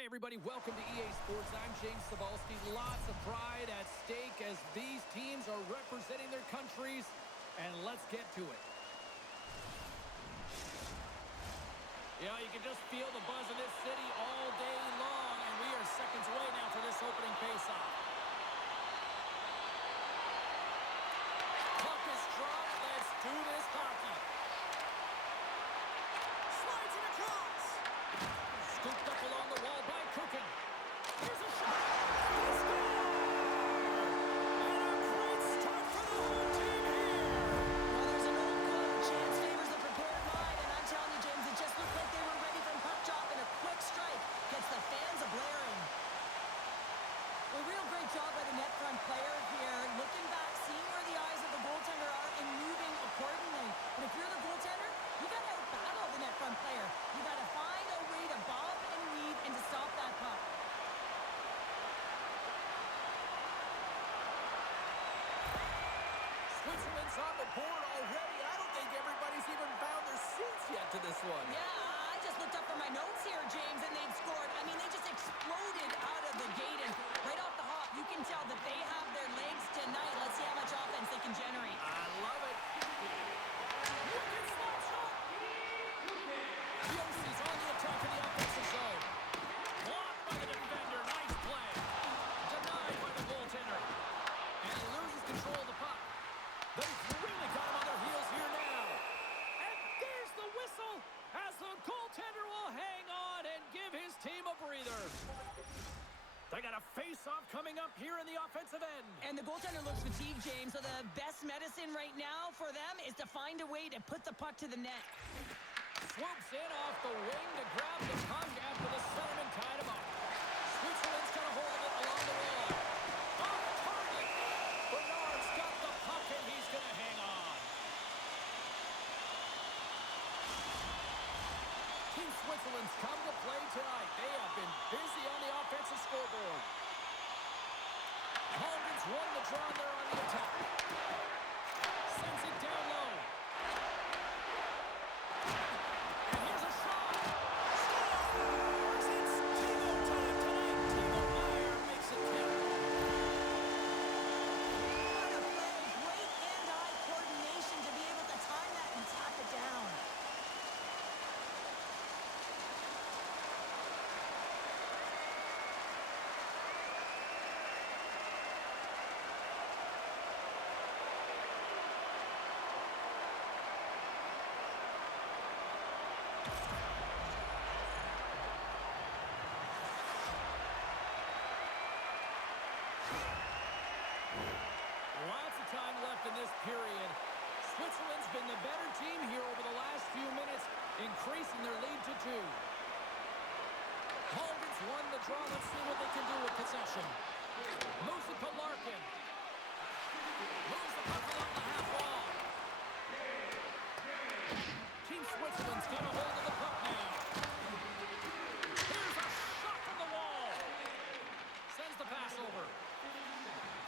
Hi, everybody. Welcome to EA Sports. I'm James Cebulski. Lots of pride at stake as these teams are representing their countries, and let's get to it. Yeah, you can just feel the buzz in this city all day long, and we are seconds away now for this opening faceoff. Puck is strong. Let's do this hockey. Slides it across. Scooped up along the wall by Cooking. Here's a shot. And a score! And a great start for the home team here. Well, there's an old quote, chance favors the prepared mind, and I'm telling you, James, it just looked like they were ready from puck drop, and a quick strike gets the fans a-blaring. Well, real great job by the net front player here, looking back, seeing where the eyes of the goaltender are, and moving accordingly. But if you're the goaltender, you got to out-battle the net front player. You got to find a way to bob and weave and to stop that puck. Switzerland's on the board already. I don't think everybody's even found their seats yet to this one. Yeah, I just looked up for my notes here, James, and they've scored. I mean, they just exploded out of the gate, and right off the hop, you can tell that they have their legs tonight. Let's see how much offense they can generate. I love it. Look at slap shot. Yossi's on the attack in the offensive zone. Blocked by the defender. Nice play. Denied by the goaltender. And he loses control of the puck. They've really got him on their heels here now. And there's the whistle as the goaltender will hang on and give his team a breather. They got a face-off coming up here in the offensive end. And the goaltender looks fatigued, James, so the best medicine right now for them is to find a way to put the puck to the net. Swoops in off the wing to grab the puck after the centerman tied him up. Switzerland's got a hold of it along the wall. Off target. Bernard's got the puck and he's going to hang on. Team Switzerland's come to play tonight. They have been busy on the offensive scoreboard. Holmgren's won the draw there on the attack. Sends it down low. And here's a shot. Scores! It's Timo time tonight. Timo Meier makes it 10. What a play. Great hand-eye coordination to be able to time that and tap it down. Lots of time left in this period. Switzerland's been the better team here over the last few minutes, increasing their lead to 2. Holmgren's won the draw. Let's see what they can do with possession. Moves it to Larkin. Moves the puck along the half wall. Team Switzerland's got a hold of the puck now. Here's a shot from the wall. Sends the pass over.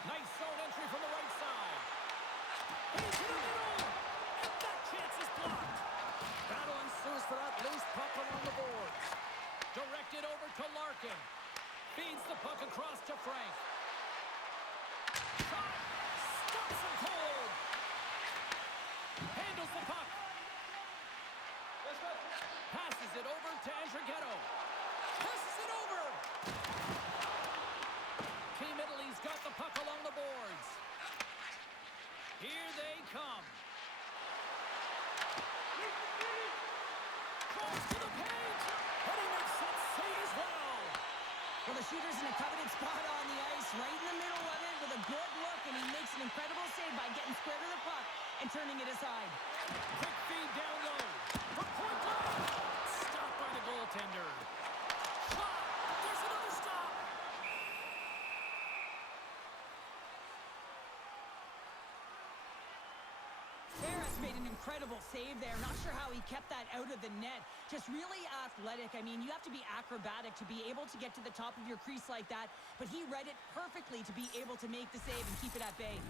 Nice zone entry from the right side. Into the middle. And that chance is blocked. Battle ensues for that loose puck along the boards. Directed over to Larkin. Feeds the puck across to Frank. Shot. Stops him cold. Handles the puck. Passes it over to Andrighetto. Passes it over. Team Italy's got the puck along the boards. Here they come. Cross to the page. And he makes that save as well. Well, the shooter's in a coveted spot on the ice, right in the middle of it with a good look, and he makes an incredible save by getting square to the puck and turning it aside. Quick feed down low. From point blank. Stopped by the goaltender. Shot. There's another stop. Ferris made an incredible save there. Not sure how he kept that out of the net. Just really athletic. I mean, you have to be acrobatic to be able to get to the top of your crease like that, but he read it perfectly to be able to make the save and keep it at bay.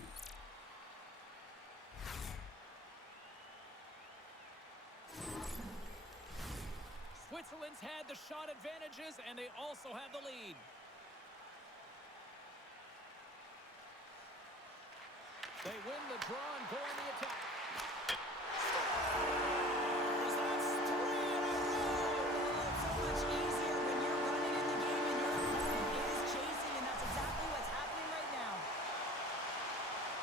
Switzerland's had the shot advantages, and they also have the lead. They win the draw and go on the attack. That's 3 in a row! It's so much easier when you're running in the game and your opponent is chasing, and that's exactly what's happening right now.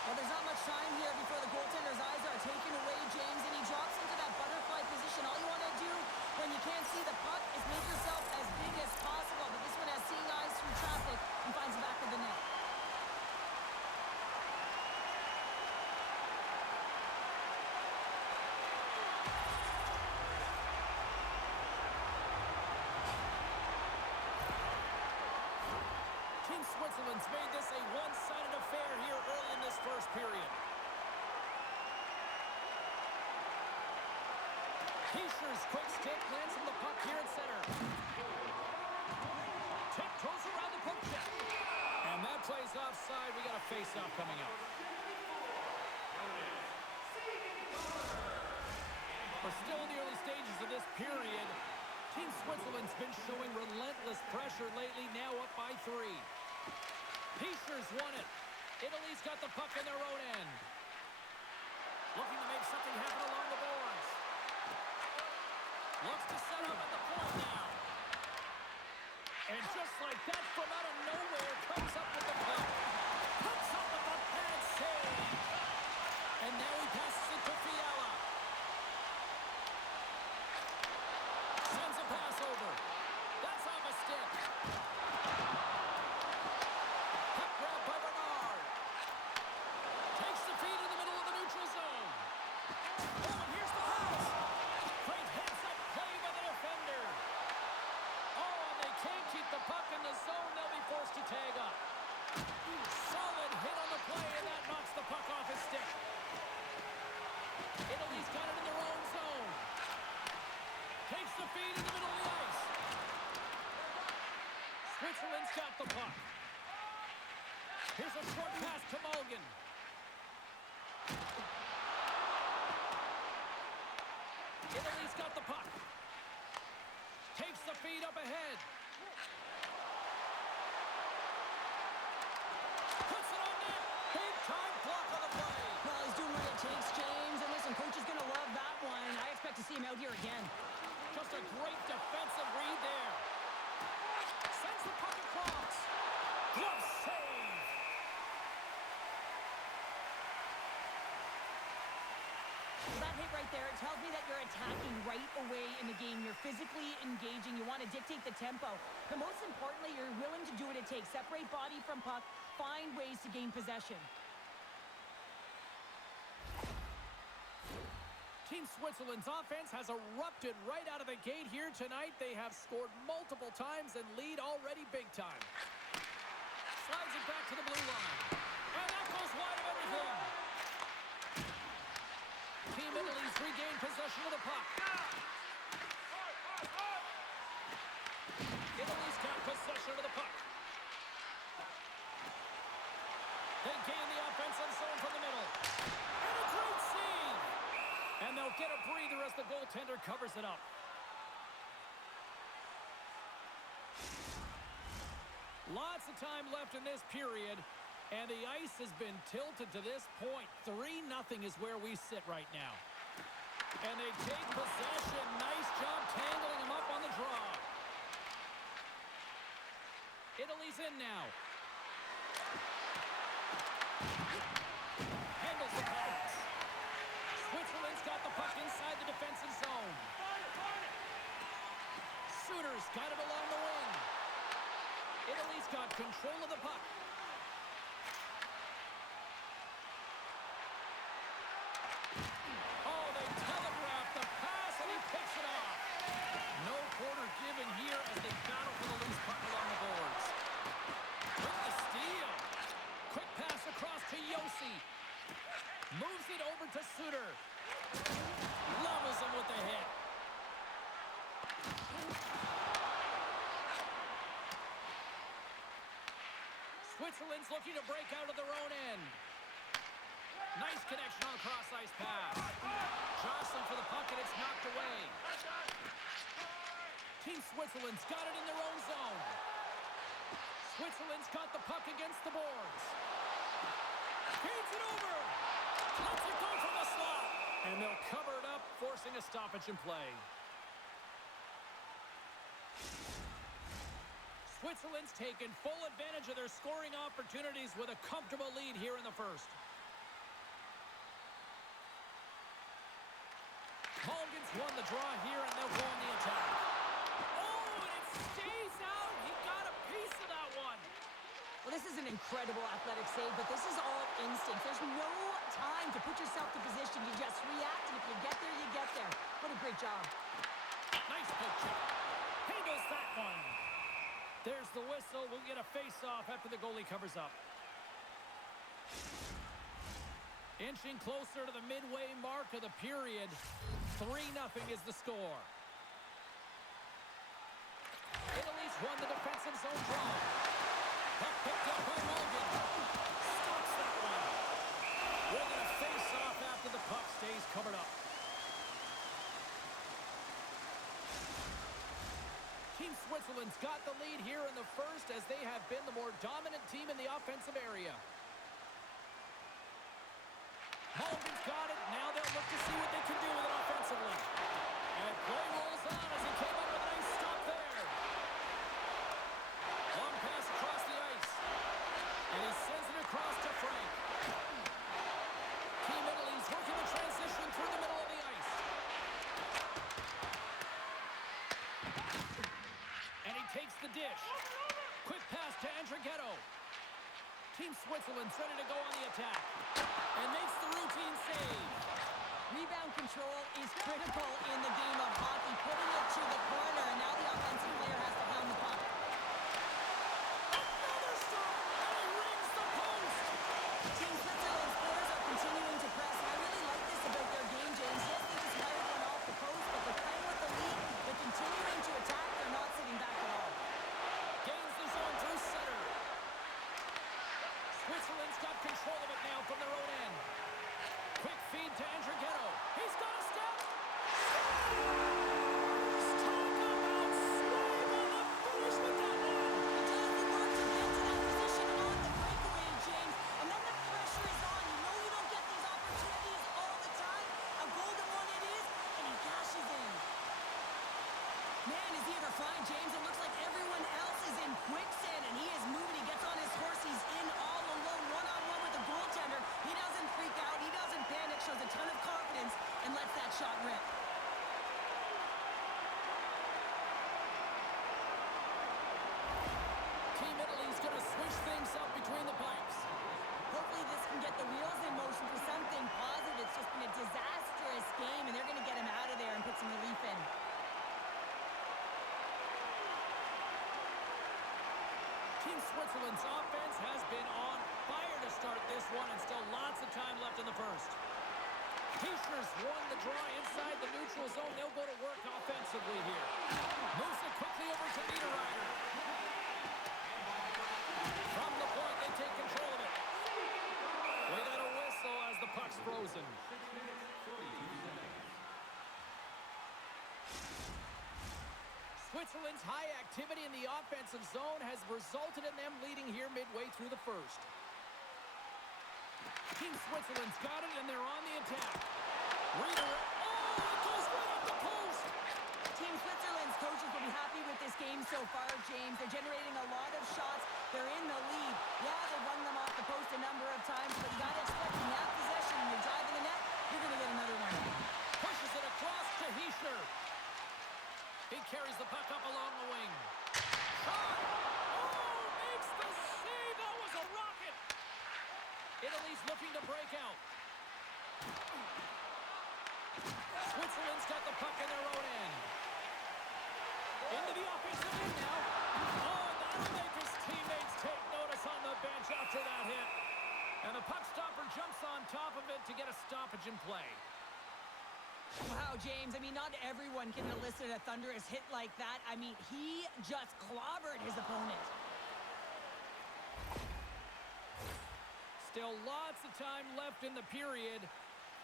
Well, there's not much time here before the goaltender's eyes are taken away, James, and he drops into that butterfly position. All you want to do when you can't see the puck is make yourself as big as possible, but this one has seeing eyes through traffic and finds the back of the net. Team Switzerland's made this a one-sided affair here early in this first period. Heischer's quick stick lands from the puck here at center. Tiptoes around the poke check. And that play's offside. We got a face-off coming up. We're still in the early stages of this period. Team Switzerland's been showing relentless pressure lately, now up by 3. Heischer's won it. Italy's got the puck in their own end. Looking to make something happen along the boards. Looks to set up at the point now. And just like that, from out of nowhere, comes up with the puck. Puts up with a bad save. And now he passes it to Fiala. Sends a pass over. That's off a stick. Puck grab by Bernard. Takes the feed in the middle of the neutral zone. Oh, and here's the pass. Great heads-up play by the defender. Oh, and they can't keep the puck in the zone. They'll be forced to tag up. Solid hit on the play, and that knocks the puck off his stick. Italy's got it in their own zone. Takes the feed in the middle of the ice. Switzerland's got the puck. Here's a short pass to Mulligan. Italy's got the puck. Takes the feed up ahead. Puts it on net. Big time block on the play. Well, he's doing what it takes, James. And listen, coach is going to love that one. I expect to see him out here again. Just a great defensive read there. Sends the puck across. Glove save. That hit right there, it tells me that you're attacking right away in the game. You're physically engaging. You want to dictate the tempo. But most importantly, you're willing to do what it takes. Separate body from puck. Find ways to gain possession. Team Switzerland's offense has erupted right out of the gate here tonight. They have scored multiple times and lead already big time. Slides it back to the blue line. And that goes wide of everything. Team Italy's regained possession of the puck. Italy's got possession of the puck. They gain the offensive zone from the middle. And a great save. And they'll get a breather as the goaltender covers it up. Lots of time left in this period, and the ice has been tilted to this point. 3-0 is where we sit right now. And they take possession. Nice job tangling him up on the draw. Italy's in now. Handles the pass. Switzerland's got the puck inside the defensive zone. Suter's got it along the wing. Italy's got control of the puck. Oh, they telegraph the pass, and he picks it off. No quarter given here as they battle for the loose puck along the boards. With the steal. Quick pass across to Yossi. Moves it over to Suter. Levels him with the hit. Switzerland's looking to break out of their own end. Nice connection on the cross-ice pass. Jostling for the puck, and it's knocked away. Team Switzerland's got it in their own zone. Switzerland's got the puck against the boards. Feeds it over. Lets it go from the slot. And they'll cover it up, forcing a stoppage in play. Switzerland's taken full advantage of their scoring opportunities with a comfortable lead here in the first. Mulligan's won the draw here, and they'll go on the attack. Oh, and it stays out. He got a piece of that one. Well, this is an incredible athletic save, but this is all instinct. There's no time to put yourself to position. You just react, and if you get there, you get there. What a great job. Nice poke check. Handles that one. There's the whistle. We'll get a face-off after the goalie covers up. Inching closer to the midway mark of the period. 3-0 is the score. Italy's won the defensive zone draw. Puck picked up by Mulligan. Stops that one. We're going to face off after the puck stays covered up. Team Switzerland's got the lead here in the first as they have been the more dominant team in the offensive area. Mulligan's got it. Now they'll look to see what they can do with it offensively. And play rolls on as he came up with a nice stop there. Long pass across the ice. And he sends it across to Frank. Team Italy's working the transition through the middle of the ice. And he takes the dish. Quick pass to Andrighetto. Team Switzerland's ready to go on the attack. And makes the routine save. Rebound control is critical in the game of hockey. Putting it to the corner, and now the offensive player has to hound the puck. Another stop, and he rings the post. Team Switzerland's players are continuing to press. I really like this about their game, James. Yes, they just fired one off the post, but they're playing with the lead. They're continuing to attack. They're not sitting back at all. Gains the zone through center. Switzerland's got control of it now from their own end. Quick feed to Andrighetto. He's got a step. Talk about swing on the finish with that one. He does the work to get to that position on the breakaway, James. And then the pressure is on. You know you don't get these opportunities all the time. A golden one it is, and he cashes in. Man, is he ever flying, James? It looks like everyone else is in quicksand, and he is moving. He gets on his horse. He's in all alone, one-on-one with the goaltender. He doesn't freak out. He doesn't panic. Shows a ton of confidence and lets that shot rip. Team Italy's going to switch things up between the pipes. Hopefully this can get the wheels in motion for something positive. It's just been a disastrous game, and they're going to get him out of there and put some relief in. Team Switzerland's offense has been on fire to start this one, and still lots of time left in the first. Heischer's won the draw inside the neutral zone. They'll go to work offensively here. Moves it quickly over to Niederreiter. From the point, they take control of it. We got a whistle as the puck's frozen. Switzerland's high activity in the offensive zone has resulted in them leading here midway through the first. Team Switzerland's got it, and they're on the attack. Reader, oh, it goes right up the post! Team Switzerland's coaches will be happy with this game so far, James. They're generating a lot of shots. They're in the lead. Yeah, they've run them off the post a number of times, but you got to expect when you have possession and you're driving the net, you're going to get another one. Pushes it across to Heischer. He carries the puck up along the wing. Shot! Oh, makes the save! That was a rocket! Italy's looking to break out. Switzerland's got the puck in their own end. Into the offensive end now. Oh, that'll make his teammates take notice on the bench after that hit. And the puck stopper jumps on top of it to get a stoppage in play. Wow, James, I mean, not everyone can elicit a thunderous hit like that. I mean, he just clobbered his opponent. Still lots of time left in the period.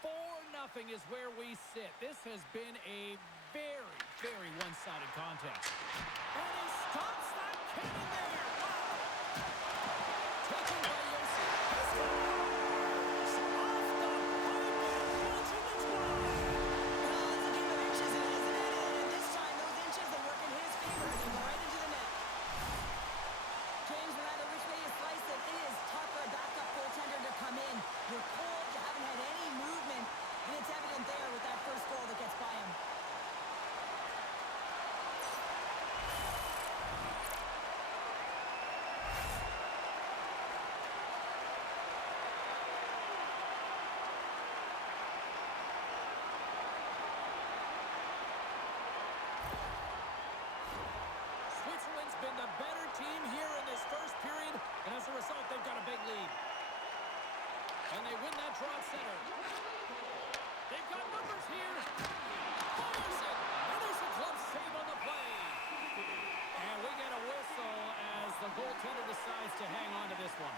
4-0 is where we sit. This has been a very, very one-sided contest. And he stops that cannon there. Wow. Taken by Yossi. He scores! Off the pipe and launching the drive. Well, it's a game of inches, isn't it? And this time, those inches will work in his favor and go right into the net. James, no matter which way you slice it, it is tough for a backup goaltender to come in. You're cold, you haven't had any movement, and it's evident there with that first goal that gets by him. Switzerland's been the better team here in this first period, and as a result, they've got a big lead. And they win that draw at center. They've got numbers here. Fires it. And there's a glove save on the play. And we get a whistle as the goaltender decides to hang on to this one.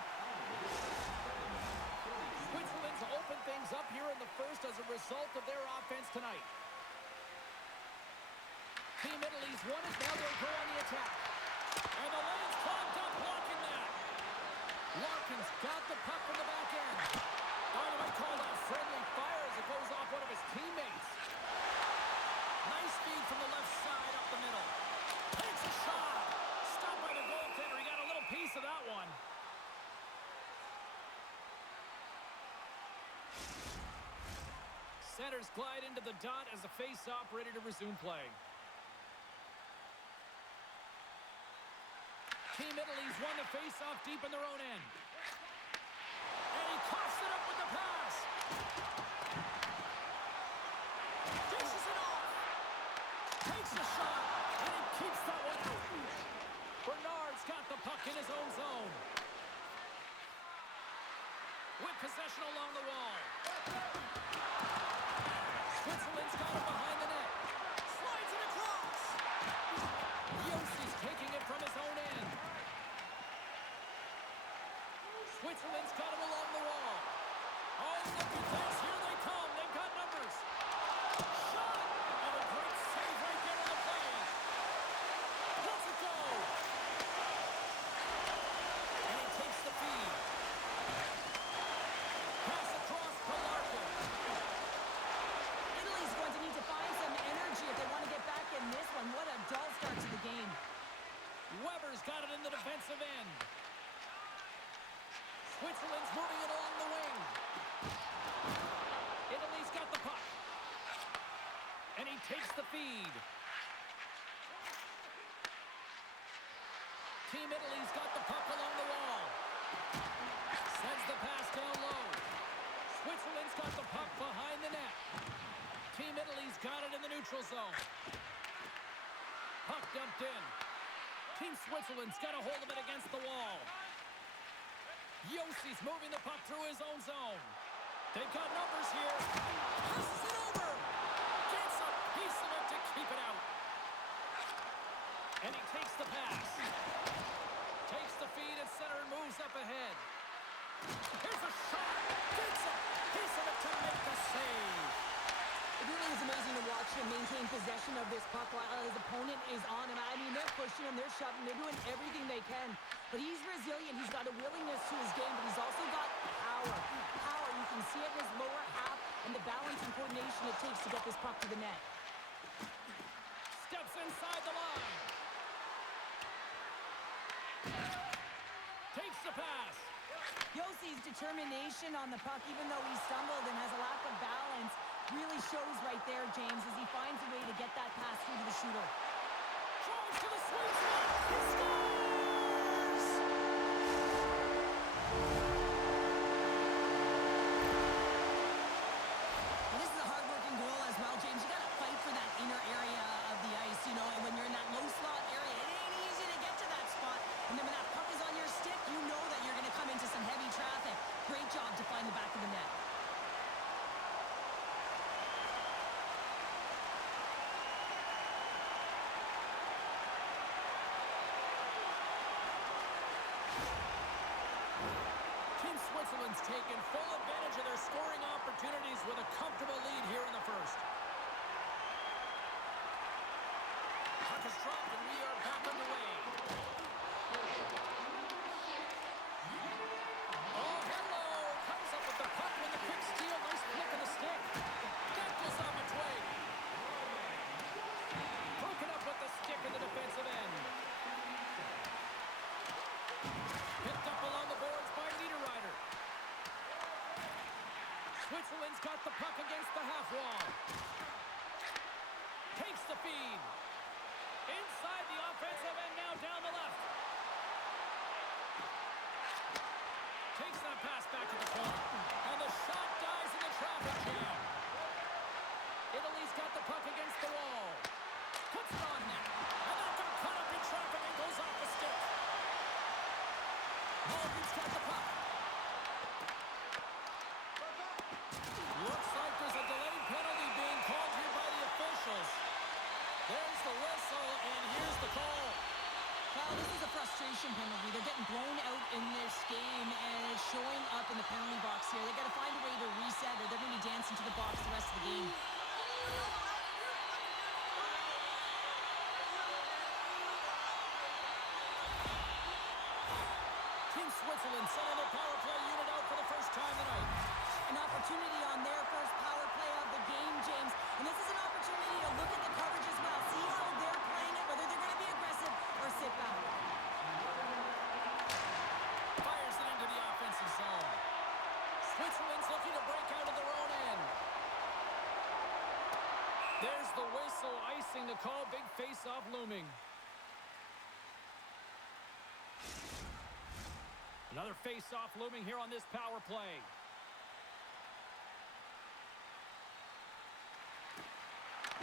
Switzerland's opened things up here in the first as a result of their offense tonight. Team Italy's won it. Now they'll go on the attack. And the lane's clogged up blocking that. Larkin's got the puck from the back end. They might call that friendly fire as it goes off one of his teammates. Nice feed from the left side up the middle. Takes a shot. Stopped by the goaltender. He got a little piece of that one. Centers glide into the dot as the face-off ready to resume play. Team Italy's won the face-off deep in their own end. And he coughs it up with the pass. Dishes it off. Takes a shot. And he keeps that one out. Bernard's got the puck in his own zone. With possession along the wall. Switzerland's got it behind the net. Slides it across. Yossi's taking it from his own end. Switzerland's got him along the wall. Oh, look at this. Here they come. They've got numbers. Shot. And a great save right there on the play. Let's it go. And he takes the feed. Pass across to Larkin. Italy's going to need to find some energy if they want to get back in this one. What a dull start to the game. Weber's got it in the defensive end. Switzerland's moving it along the wing. Italy's got the puck. And he takes the feed. Team Italy's got the puck along the wall. Sends the pass down low. Switzerland's got the puck behind the net. Team Italy's got it in the neutral zone. Puck dumped in. Team Switzerland's got a hold of it against the wall. Yossi's moving the puck through his own zone. They've got numbers here. Passes it over. Gets a piece of it to keep it out. And he takes the pass. Takes the feed at center and moves up ahead. Here's a shot. Gets a piece of it to make the save. It really is amazing to watch him maintain possession of this puck while his opponent is on him. I mean, they're pushing him, they're shoving, they're doing everything they can. But he's resilient, he's got a willingness to his game, but he's also got power. Power, you can see it in his lower half and the balance and coordination it takes to get this puck to the net. Steps inside the line. Takes the pass. Yossi's determination on the puck, even though he stumbled and has a lack of balance, really shows right there, James, as he finds a way to get that pass through to the shooter. Drives to the sweet spot. He scores! Well, this is a hard-working goal as well, James. You got to fight for that inner area of the ice, you know, and when you're in that low slot area, it ain't easy to get to that spot. And then when that puck is on your stick, you know that you're going to come into some heavy traffic. Great job to find the back of the net. Switzerland's taken full advantage of their scoring opportunities with a comfortable lead here in the first. Puck is dropped, and we are back underway. Oh, hello! Comes up with the puck with a quick steal. Nice flick of the stick. That goes off a twig. Broken up with the stick in the defensive end. Picked up along the boards by Niederreiter. Switzerland's got the puck against the half wall. Takes the feed. Inside the offensive end, now down the left. Takes that pass back to the corner. And the shot dies in the traffic jam. Italy's got the puck against the wall. Puts it on net. And that got caught up in traffic and goes off the stick. Mulligan's got the puck. Looks like there's a delayed penalty being called here by the officials. There's the whistle, and here's the call. Well, this is a frustration penalty. They're getting blown out in this game, and it's showing up in the penalty box here. They got to find a way to reset, or they're going to be dancing to the box the rest of the game. Team Switzerland sending their power play unit out for the first time tonight. An opportunity on their first power play of the game, James. And this is an opportunity to look at the coverage as well. See how they're playing it, whether they're going to be aggressive or sit back. Fires it into the offensive zone. Switzerland's looking to break out of their own end. There's the whistle, icing the call. Big face-off looming. Another face-off looming here on this power play.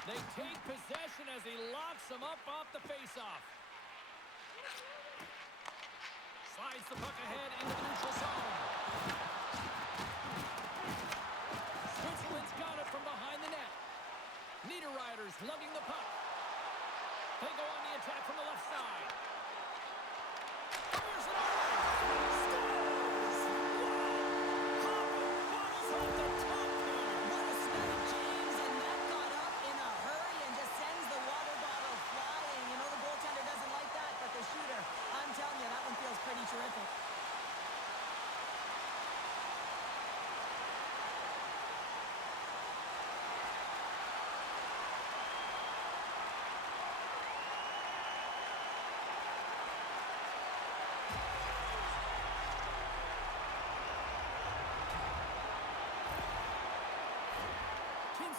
They take possession as he locks them up off the face-off. Slides the puck ahead into the neutral zone. Switzerland's got it from behind the net. Niederreiter's lugging the puck. They go on the attack from the left side. Fires it away. Scores! Wow! Bottles off the top corner. What a snap, James, and that got up in a hurry and just sends the water bottle flying. You know the goaltender doesn't like that, but the shooter, I'm telling you, that one feels pretty terrific.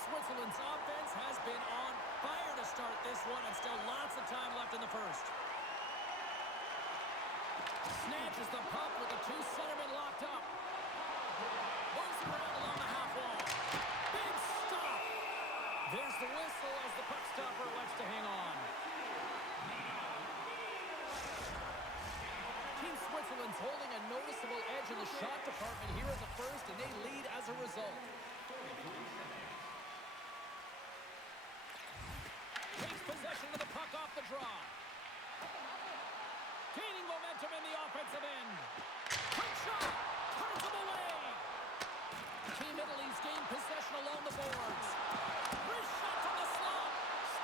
Switzerland's offense has been on fire to start this one, and still lots of time left in the first. Snatches the puck with the two centermen locked up. Moves it around along the half wall. Big stop. There's the whistle as the puck stopper elects to hang on. Team Switzerland's holding a noticeable edge in the shot department here in the first, and they lead as a result. Possession of the puck off the draw. Gaining momentum in the offensive end. Quick shot. Turns him away. Team Italy's gained possession along the boards. Wrist shot from the slot.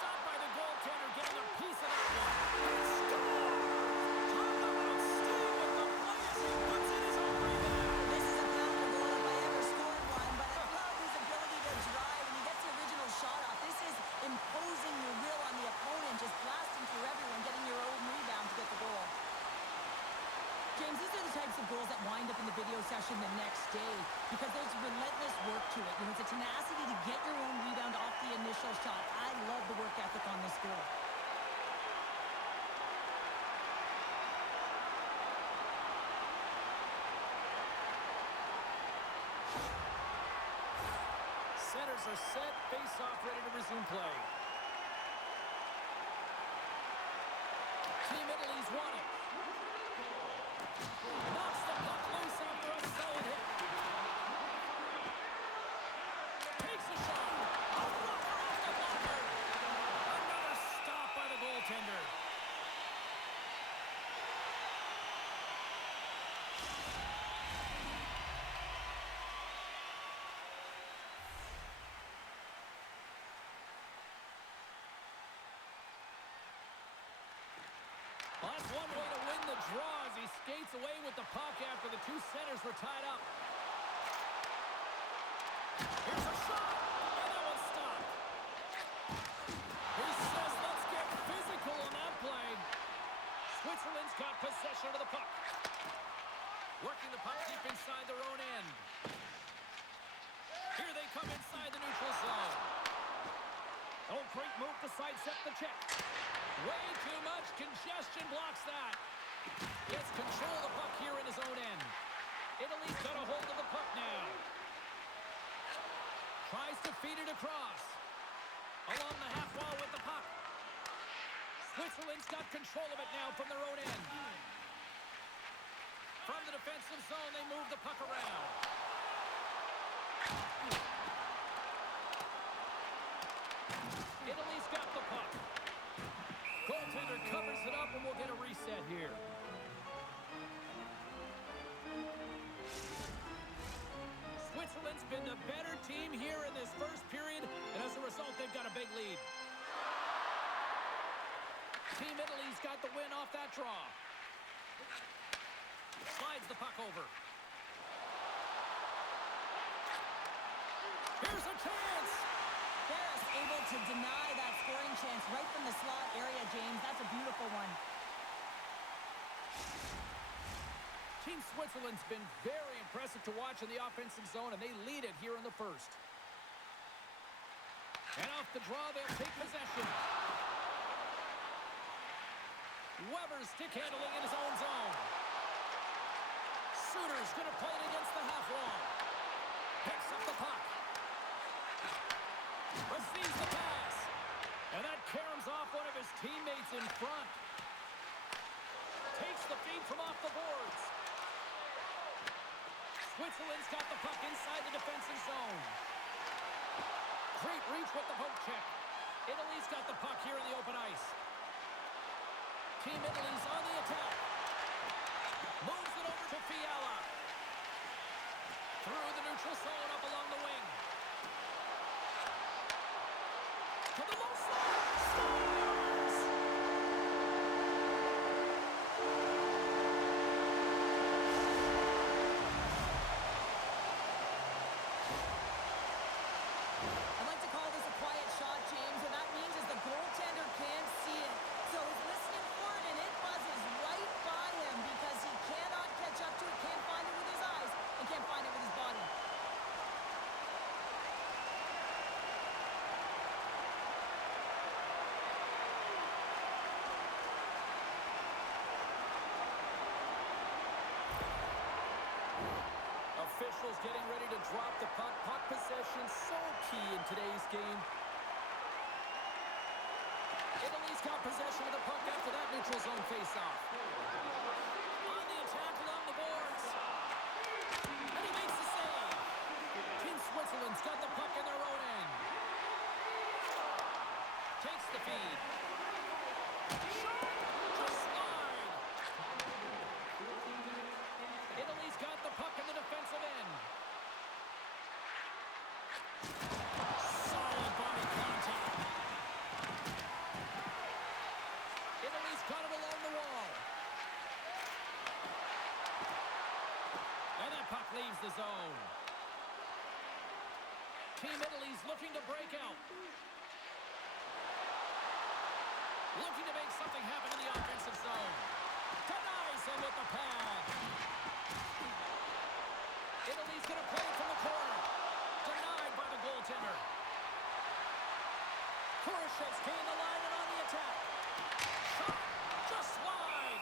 Stopped by the goaltender, getting a piece of that one. And scores! Talk about staying with the players. He puts in his own rebound. This is a power goal if I ever scored one, but I love his ability to drive, and he gets the original shot off. This is imposing your will on the opponent, just blasting through everyone, getting your own rebound to get the goal. James, these are the types of goals that wind up in the video session the next day because there's relentless work to it. You know, it's a tenacity to get your own rebound off the initial shot. I love the work ethic on this goal. Centers are set, face-off ready to resume play. Team Italy's won it. Knocks the puck loose after a solid hit. Takes a shot. A blocker off the blocker. Another stop by the goaltender. the draw as he skates away with the puck after the two centers were tied up. Here's a shot, and that one's stopped. He says, let's get physical on that play. Switzerland's got possession of the puck. Working the puck deep inside their own end. Here they come inside the neutral zone. Oh, great move to sidestep the check. Way too much congestion blocks that. Gets control of the puck here in his own end. Italy's got a hold of the puck now. Tries to feed it across. Along the half wall with the puck. Switzerland's got control of it now from their own end. From the defensive zone, they move the puck around. Italy's got the puck. Goaltender covers it up, and we'll get a reset here. Switzerland's been the better team here in this first period, and as a result, they've got a big lead. Team Italy's got the win off that draw. Slides the puck over. Here's a chance! Ferris able to deny that scoring chance right from the slot area, James. That's a beautiful one. Team Switzerland's been very impressive to watch in the offensive zone, and they lead it here in the first. And off the draw, they'll take possession. Weber's stick handling in his own zone. Suter's going to play it against the half wall. Picks up the puck. Receives the pass. And that caroms off one of his teammates in front. Takes the feed from off the boards. Switzerland's got the puck inside the defensive zone. Great reach with the poke check. Italy's got the puck here in the open ice. Team Italy's on the attack. Moves it over to Fiala. Through the neutral zone up along the wing. To the low side. Scores! I'd like to call this a quiet shot, James. What that means is the goaltender can't see it. So he's listening for it, and it buzzes right by him because he cannot catch up to it, can't find it with his eyes, and can't find it with his body. Officials getting ready to drop the puck. Puck possession so key in today's game. Italy's got possession of the puck after that neutral zone faceoff. On the attack along the boards. And he makes the save. Team Switzerland's got the puck in their own end. Takes the feed. Shot! Just wide. Italy's got the puck in the defensive end. Solid body contact. Italy's got it along the wall. And that puck leaves the zone. Team Italy's looking to break out. Looking to make something happen in the offensive zone. Denies him with the pad. Italy's going to play it from the corner. Denied by the goaltender. Kurashev's gained the line and on the attack. Shot just wide.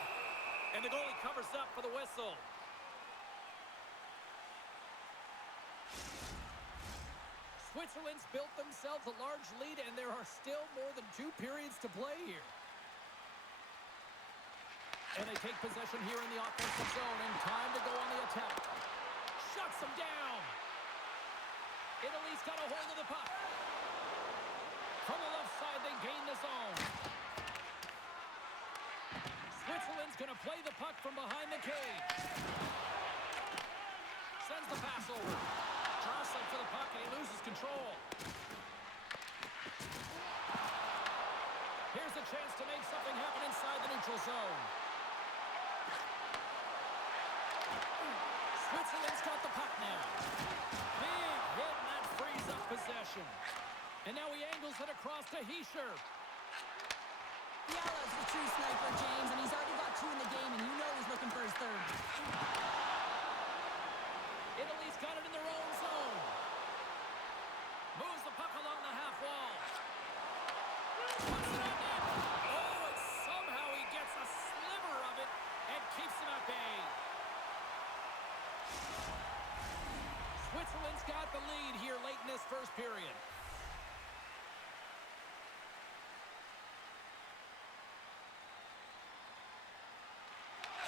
And the goalie covers up for the whistle. Switzerland's built themselves a large lead, and there are still more than 2 periods to play here. And they take possession here in the offensive zone, and time to go on the attack. Shuts them down. Italy's got a hold of the puck. From the left side, they gain the zone. Switzerland's going to play the puck from behind the cage. Sends the pass over. Jostling for the puck, and he loses control. Here's a chance to make something happen inside the neutral zone. Switzerland's got the puck now. Big hit, and that frees up possession. And now he angles it across to Hischier. Fiala's the true sniper, James, and he's already got 2 in the game, and you know he's looking for his third. Italy's got it in their own zone. Moves the puck along the half wall. Puts it on net. Oh, and somehow he gets a sliver of it and keeps him at bay. Switzerland's got the lead here late in this first period.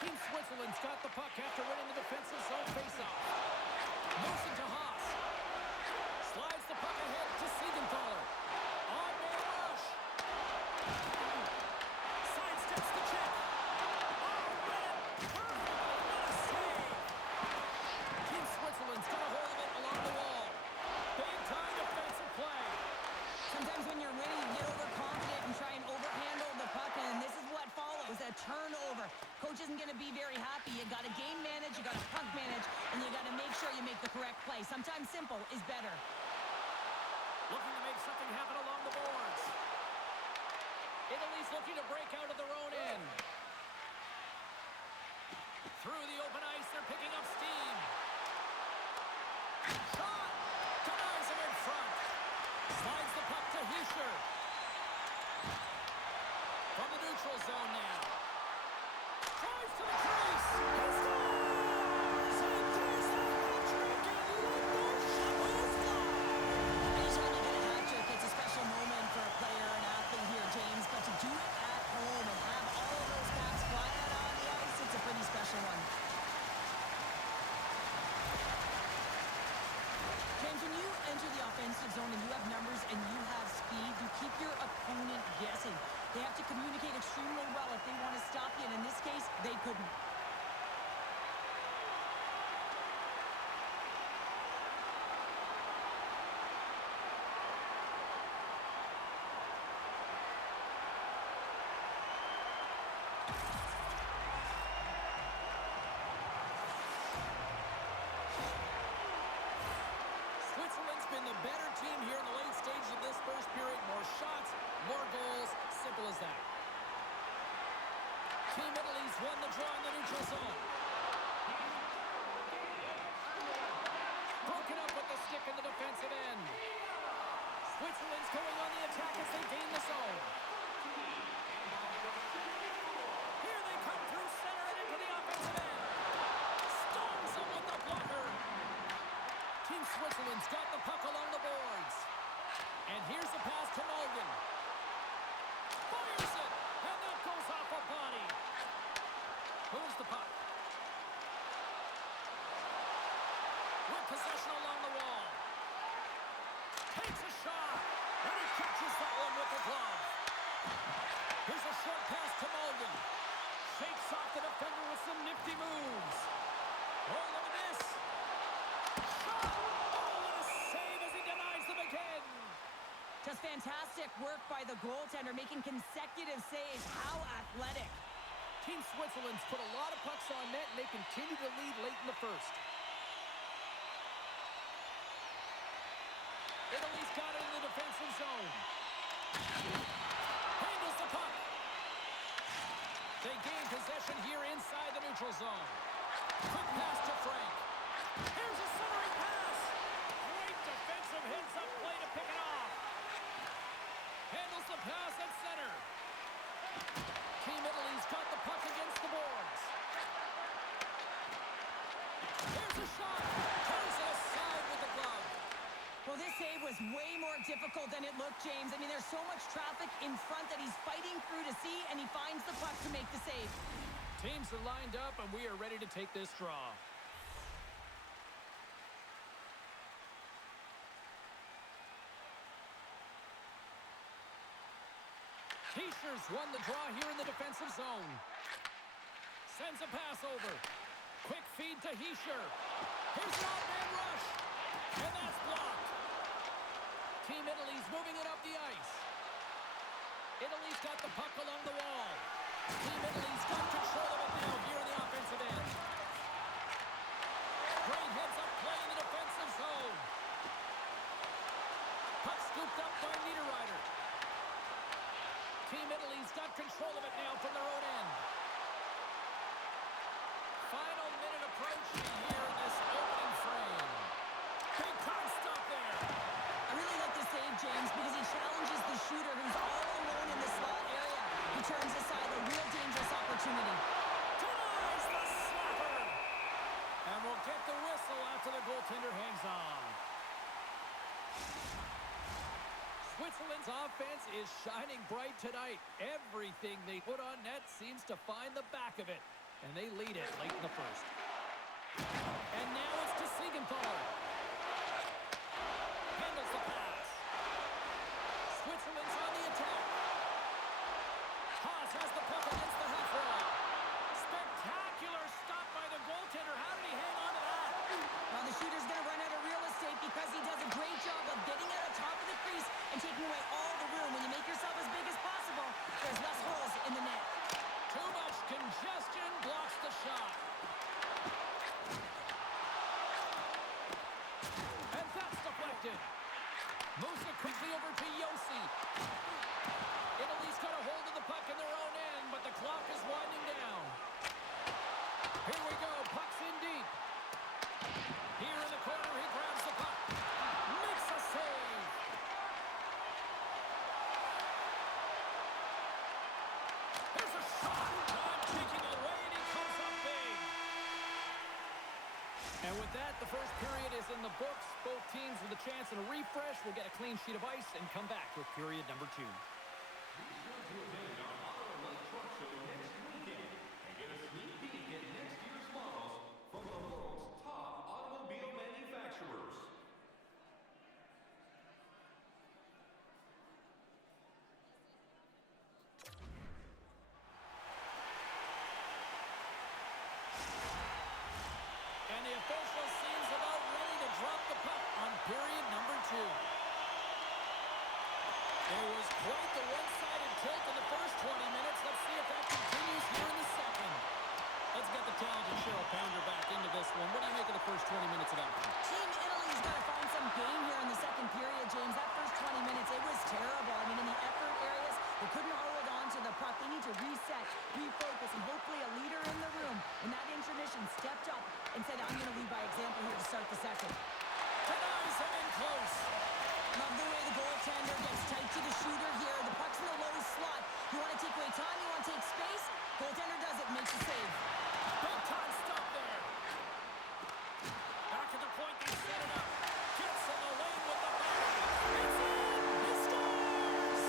Team Switzerland's got the puck after winning the defensive zone faceoff. Moves into Haas. Slides the puck ahead to Siegenthaler. On man rush. Sidesteps the check. Oh, read it perfectly. What a save. Team Switzerland's got a hold of it along the wall. Big time defensive play. Sometimes when you're winning, you get overconfident and try and overhandle the puck, and this is what follows, a turnover. Coach isn't going to be very happy. You got to game manage, you got to puck manage, and you got to make sure you make the correct play. Sometimes simple is better. Looking to make something happen along the boards. Italy's looking to break out of their own end. Through the open ice, they're picking up steam. Shot! Denies him in front. Slides the puck to Hischier. From the neutral zone now. Drives to the crease. He scores! And there's the hat-trick, and let those shovels fly! Anytime you get a hat trick, it's a special moment for a player, an athlete here, James. But to do it at home and have all of those caps fly out on the ice, it's a pretty special one. James, when you enter the offensive zone and you have numbers and you have speed, you keep your opponent guessing. They have to communicate extremely well if they want to stop you, and in this case, they couldn't. Switzerland's been the better team here in the late stages of this first period. More shots, more goals. Simple as that. Team Italy's won the draw in the neutral zone. Broken up with the stick in the defensive end. Switzerland's going on the attack as they gain the zone. Here they come through center and into the offensive end. Stones him with the blocker. Team Switzerland's got the puck along the boards. And here's the pass to Mulligan. Fires it, and that goes off a body. Moves the puck. With possession along the wall. Takes a shot, and he catches that one with the glove. Here's a short pass to Mulligan. Shakes off the defender with some nifty moves. Oh, look at this. Shot! Oh, what a save as he denies them again. Just fantastic work by the goaltender, making consecutive saves. How athletic. Team Switzerland's put a lot of pucks on net, and they continue to lead late in the first. Italy's got it in the defensive zone. Handles the puck. They gain possession here inside the neutral zone. Quick pass to Frank. Here's a centering pass. Great defensive heads-up play to pick it off. Handles the pass at center. Team Italy's got the puck against the boards. Here's a shot. Turns it aside with the glove. Well, this save was way more difficult than it looked, James. I mean, there's so much traffic in front that he's fighting through to see, and he finds the puck to make the save. Teams are lined up, and we are ready to take this draw. Hischier's won the draw here in the defensive zone. Sends a pass over. Quick feed to Hischier. Here's an odd-man rush. And that's blocked. Team Italy's moving it up the ice. Italy's got the puck along the wall. Team Italy's got control of it now here in the offensive end. Great heads-up play in the defensive zone. Puck scooped up by Niederreiter. Team Italy's got control of it now from their own end. Final minute approaching here in this opening frame. Big time stop there. I really like the save, James, because he challenges the shooter who's all alone in the slot area. He turns aside a real dangerous opportunity. Denies the slapper. And we'll get the whistle after the goaltender hangs on. Switzerland's offense is shining bright tonight. Everything they put on net seems to find the back of it. And they lead it late in the first. And now it's to Siegenthaler. Handles the pass. Switzerland's on the attack. Haas has the puck against the half wall. Spectacular stop by the goaltender. How did he hang on to that? Well, the shooter's going to run out of real estate because he does a great job of getting out of top of the crease and taking away all the room. When you make yourself as big as possible, there's less holes in the net. Too much congestion blocks the shot. And that's deflected. Moves it quickly over to Yossi. Italy's got a hold of the puck in their own end, but the clock is winding down. Here we go. Puck's in deep. Here in the corner, he grabs the puck. Makes a save. There's a shot. Not taking away, and he comes up big. And with that, the first period is in the books. Both teams with a chance and a refresh will get a clean sheet of ice and come back with period number 2. And the official seems about ready to drop the puck on period number 2. It was quite the one-sided tilt in the first 20 minutes. Let's see if that continues here in the second. Let's get the talented Cheryl Pounder back into this one. What do you make of the first 20 minutes of action? Team Italy's got to find some game here in the second period, James. That first 20 minutes, it was terrible. I mean, in the effort areas, they couldn't hold on to the puck. They need to reset, refocus, and hopefully a leader in the room in that intermission stepped up and said, I'm going to lead by example here to start the second. Denies him in close. Love the way the goaltender gets tight to the shooter here. The puck's in the low slot. You want to take away time, you want to take space. Goaltender does it, makes a save. Big time stop there. Back at the point, they set it up. Gets in the lane with the body. It's in. He scores.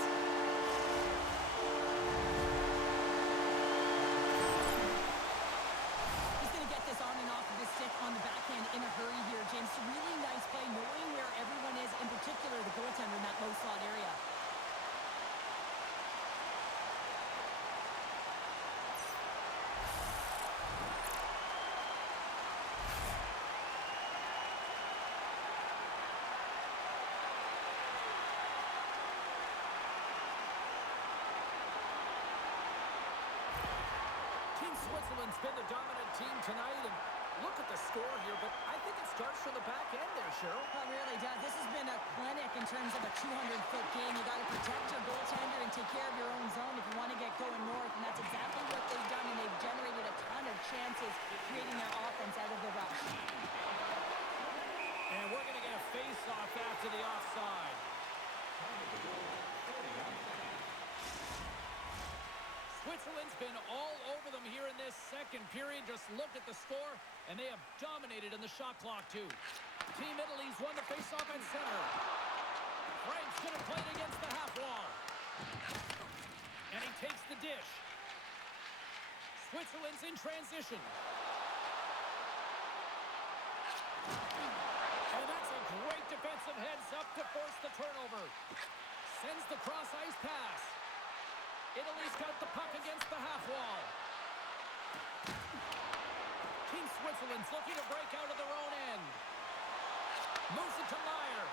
He's going to get this on and off of his stick on the backhand in a hurry here, James. Really nice play, knowing where everyone is, in particular the goaltender in that low slot area. Switzerland's been the dominant team tonight, and look at the score here, but I think it starts from the back end there, Cheryl. It really does. This has been a clinic in terms of a 200-foot game. You got to protect your goaltender and take care of your own zone if you want to get going north, and that's exactly what they've done, and they've generated a ton of chances creating their offense out of the rush. And we're going to get a face-off after the offside. Switzerland's been all over them here in this second period. Just look at the score, and they have dominated in the shot clock, too. Team Italy's won the face-off at center. Frank's going to play it against the half wall. And he takes the dish. Switzerland's in transition. And that's a great defensive heads-up to force the turnover. Sends the cross-ice pass. Italy's got the puck against the half wall. Team Switzerland's looking to break out of their own end. Moves it to Meyer.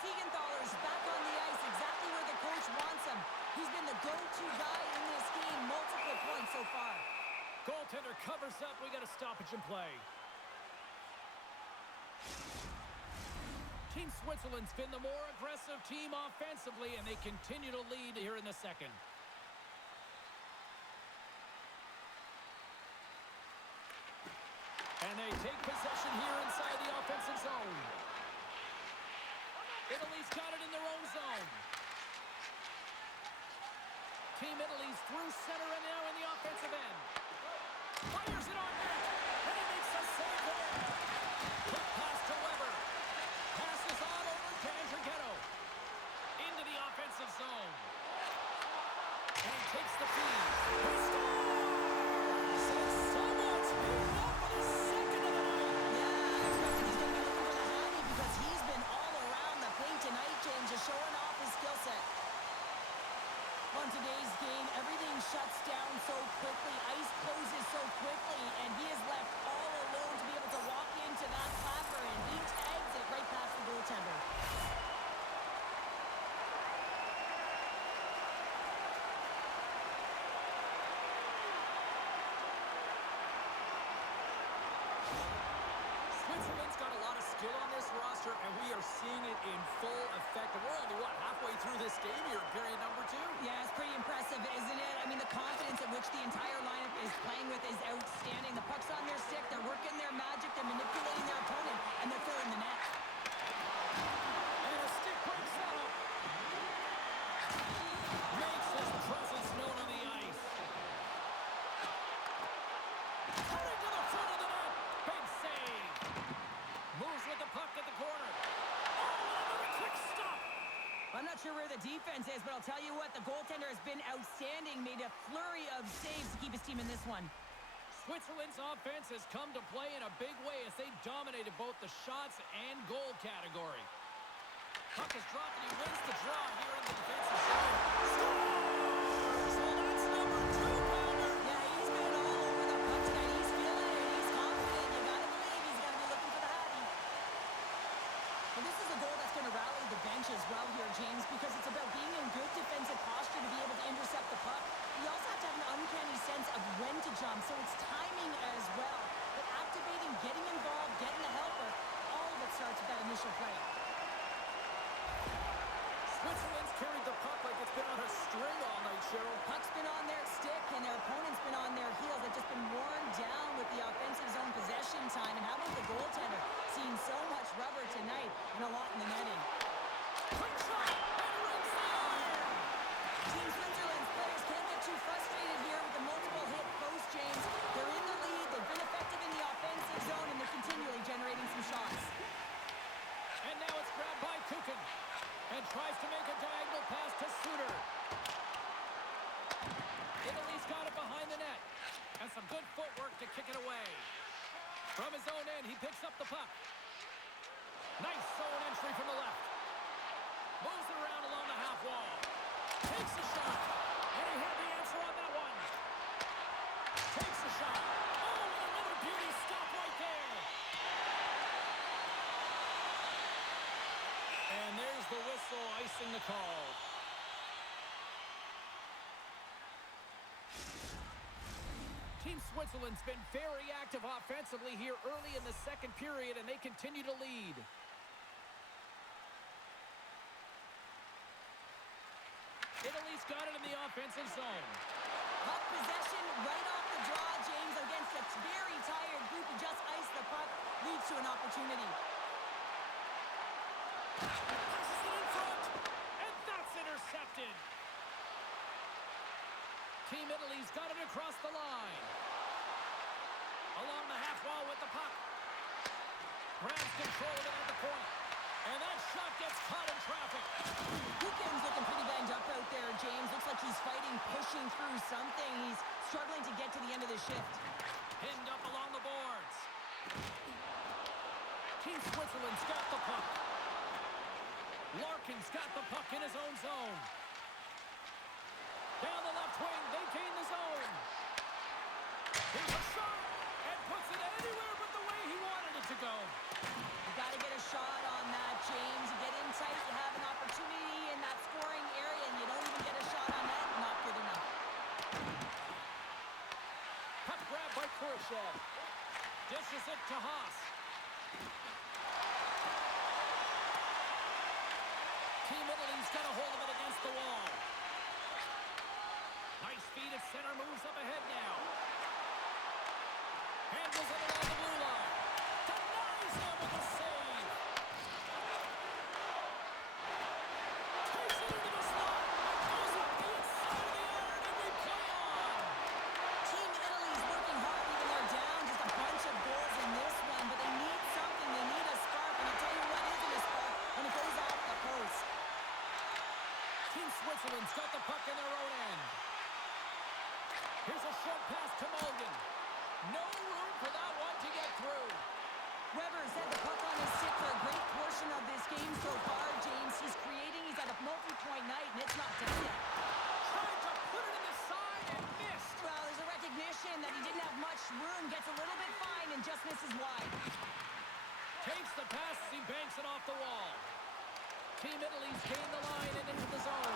Siegenthaler's back on the ice, exactly where the coach wants him. He's been the go-to guy in this game, multiple points so far. Goaltender covers up. We got a stoppage in play. Team Switzerland's been the more aggressive team offensively, and they continue to lead here in the second. And they take possession here inside the offensive zone. Italy's got it in their own zone. Team Italy's through center and now in the offensive end. Fires it on net, and he makes a save there. Quick pass to Weber. Passes on over to Andrighetto. Into the offensive zone. And he takes the feed. He scores! And someone's beaten up for the second of the night. Yeah, I expect he's going to be looking for the Hattie because he's been all around the paint tonight, James, just showing off his skill set. On today's game, everything shuts down so quickly, ice closes so quickly, and he is left all alone to be able to walk into that clapper, and he tags it right past the goaltender. Switzerland's got a lot of skill on this roster, and we are seeing it in full effect. We're only, halfway through this game here in period number 2? Yeah, it's pretty impressive, isn't it? I mean, the confidence at which the entire lineup is playing with is outstanding. The puck's on their stick, they're working their magic, they're manipulating their opponent, and they're filling the net. And a stick breaks out. Makes his presence known on the ice. Cutting to the front of the net. Big save. Moves with the puck at the corner. Oh, another quick stop. I'm not sure where the defense is, but I'll tell you what, the goaltender has been outstanding, made a flurry of saves to keep his team in this one. Switzerland's offense has come to play in a big way as they dominated both the shots and goal category. Puck is dropped and he wins the draw here in the defensive zone. Scores! So that's number 2-pounder. Yeah, he's been all over the puck tonight. He's feeling it. He's confident. You gotta believe he's gonna be looking for the Hattie. And this is a goal that's going to rally the bench as well here, James, because it's about being in good defensive posture to be able to intercept the puck. You also have to have an uncanny sense of when to jump, so it's timing as well. But activating, getting involved, getting the helper, all of it starts with that initial play. Switzerland's carried the puck like it's been on a string all night, Cheryl. Puck's been on their stick, and their opponent's been on their heels. They've just been worn down with the offensive zone possession time. And how about the goaltender? Seeing so much rubber tonight and a lot in the netting. Quick shot! And rings the iron! Team Switzerland's players can't get too frustrated here with the multiple hit post, James. They're in the lead. They've been effective in the offensive zone, and they're continually generating some shots. And now it's grabbed by Kukin. And tries to make a diagonal pass to Suter. Italy's got it behind the net. And some good footwork to kick it away. From his own end, he picks up the puck. Nice zone entry from the left. Moves it around along the half wall. Takes a shot. And he had the answer on that one. Takes a shot. Oh, and another beauty stop right there. And there's the whistle, icing the call. Team Switzerland's been very active offensively here early in the second period, and they continue to lead. Italy's got it in the offensive zone. Puck possession right off the draw, James, against a very tired group who just iced the puck, leads to an opportunity. Passes it in front, and that's intercepted. Team Italy's got it across the line. Along the half wall with the puck. Grabs control of it at the point. And that shot gets caught in traffic. Kukin's looking pretty banged up out there, James. Looks like he's fighting, pushing through something. He's struggling to get to the end of the shift. Pinned up along the boards. Team Switzerland's got the puck. Larkin's got the puck in his own zone. Down the left wing, they gain the zone. Here's a shot, and puts it anywhere but the way he wanted it to go. You got to get a shot on that, James. You get in tight, you have an opportunity in that scoring area, and you don't even get a shot on that. Not good enough. Puck grab by Khrushchev. Dishes it to Haas. Italy's got a hold of it against the wall. Nice feed at center, moves up ahead now. Handles it along the blue line. Denies him with a save. Takes it into the slot. Goes up the inside of the iron, and we play on. Team Italy's working hard, even they're down just a bunch of goals in this one, but they need something. They need a spark, and I'll tell you what isn't a spark when it goes off the post. Team Switzerland's got the puck in their own end. Here's a short pass to Mulligan. No room for that one to get through. Weber's had the puck on his stick for a great portion of this game so far, James. He's creating, he's had a multi-point night, and it's not done yet. Tried to put it in the side and missed. Well, there's a recognition that he didn't have much room, gets a little bit fine, and just misses wide. Takes the pass as he banks it off the wall. Team Italy's gained the line and into the zone.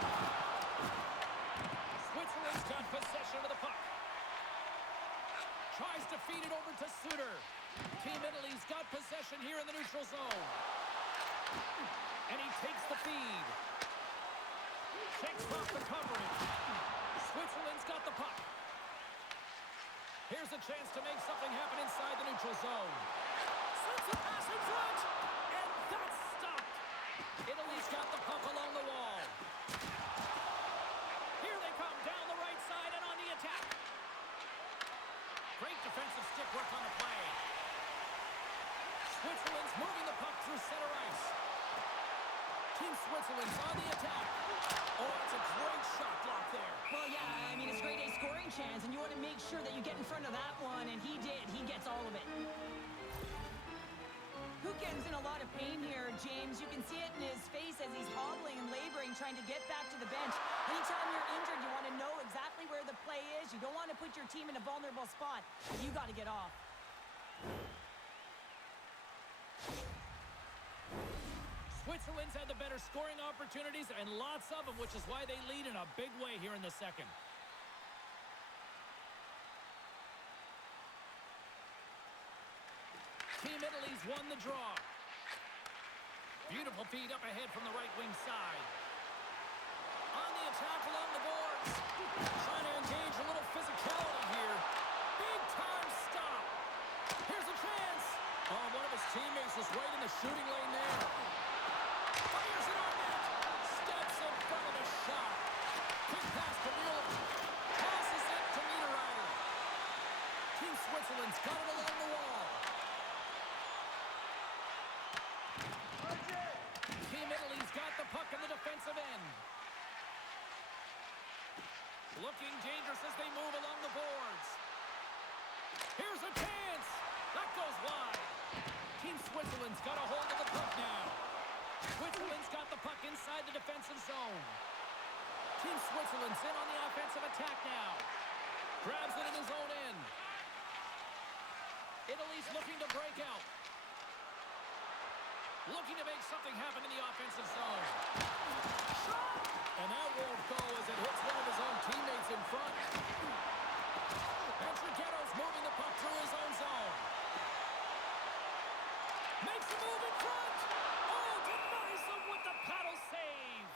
Switzerland's got possession of the puck. Tries to feed it over to Suter. Team Italy's got possession here in the neutral zone. And he takes the feed. Shakes off the coverage. Switzerland's got the puck. Here's a chance to make something happen inside the neutral zone. Sends a pass in front. And that's stopped. Italy's got the puck along the wall. Here they come down the right side and on the attack. Great defensive stick work on the play. Switzerland's moving the puck through center ice. Team Switzerland's on the attack. Oh, that's a great shot block there. Well, yeah, I mean, it's grade A scoring chance, and you want to make sure that you get in front of that one, and he did. He gets all of it. Hukin's in a lot of pain here, James. You can see it in his face as he's hobbling and laboring, trying to get back to the bench. Anytime you're injured, you want to know exactly where the play is. You don't want to put your team in a vulnerable spot. You got to get off. Switzerland's had the better scoring opportunities, and lots of them, which is why they lead in a big way here in the second. Team Italy's won the draw. Beautiful feed up ahead from the right wing side. On the attack along the boards. Trying to engage a little physicality here. Big time stop. Here's a chance. Oh, one of his teammates is right in the shooting lane there. Fires it on net. Steps in front of the shot. Quick pass to Mueller. Passes it to Niederreiter. Team Switzerland's got it along the wall. Team Italy's got the puck in the defensive end. Looking dangerous as they move along the boards. Here's a chance. That goes wide. Team Switzerland's got a hold of the puck now. Switzerland's got the puck inside the defensive zone. Team Switzerland's in on the offensive attack now. Grabs it in his own end. Italy's looking to break out. Looking to make something happen in the offensive zone. Shot! And that won't go as it hits one of his own teammates in front. And Trighetto's moving the puck through his own zone. Makes a move in front. Oh, denies him with the paddle save.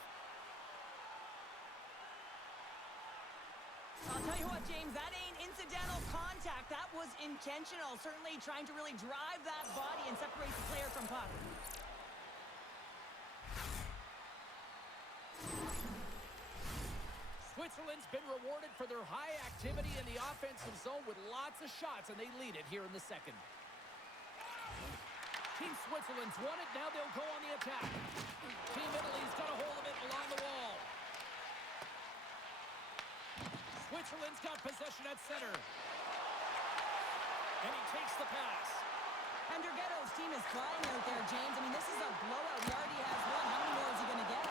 I'll tell you what, James, that ain't incidental contact. That was intentional. Certainly trying to really drive that body and separate the player from puck. Switzerland's been rewarded for their high activity in the offensive zone with lots of shots, and they lead it here in the second. Team Switzerland's won it. Now they'll go on the attack. Team Italy's got a hold of it along the wall. Switzerland's got possession at center. And he takes the pass. And Trighetto's team is flying out there, James. I mean, this is a blowout. He already has one. How many more is he going to get?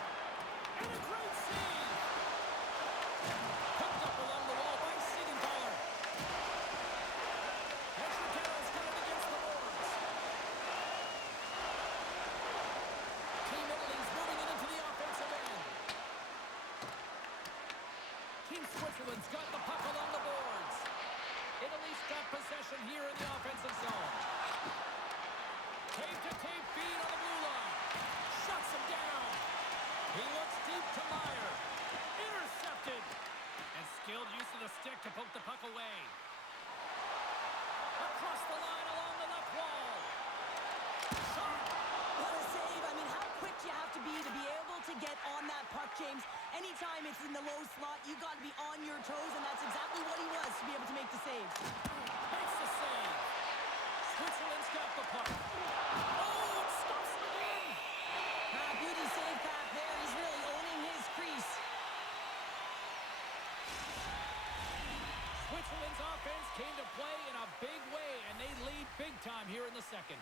And a great save. Hooked up along the wall by Siegenthaler. And Trighetto's got it against the boards. Team Italy's moving it into the offensive end. Team Switzerland's got the puck along the boards. Italy's got possession here in the offensive zone. Tape-to-tape feed on the blue line. Shuts him down. He looks deep to Meyer. Intercepted. And skilled use of the stick to poke the puck away. Across the line along the left wall. Shot. What a save. I mean, how quick you have to be able to get on that puck, James. Anytime it's in the low slot, you got to be on your toes, and that's exactly what he was to be able to make the save. Makes the save. Switzerland's got the puck. Oh, it stops the win. Beauty save path there. He's really owning his crease. Switzerland's offense came to play in a big way, and they lead big time here in the second.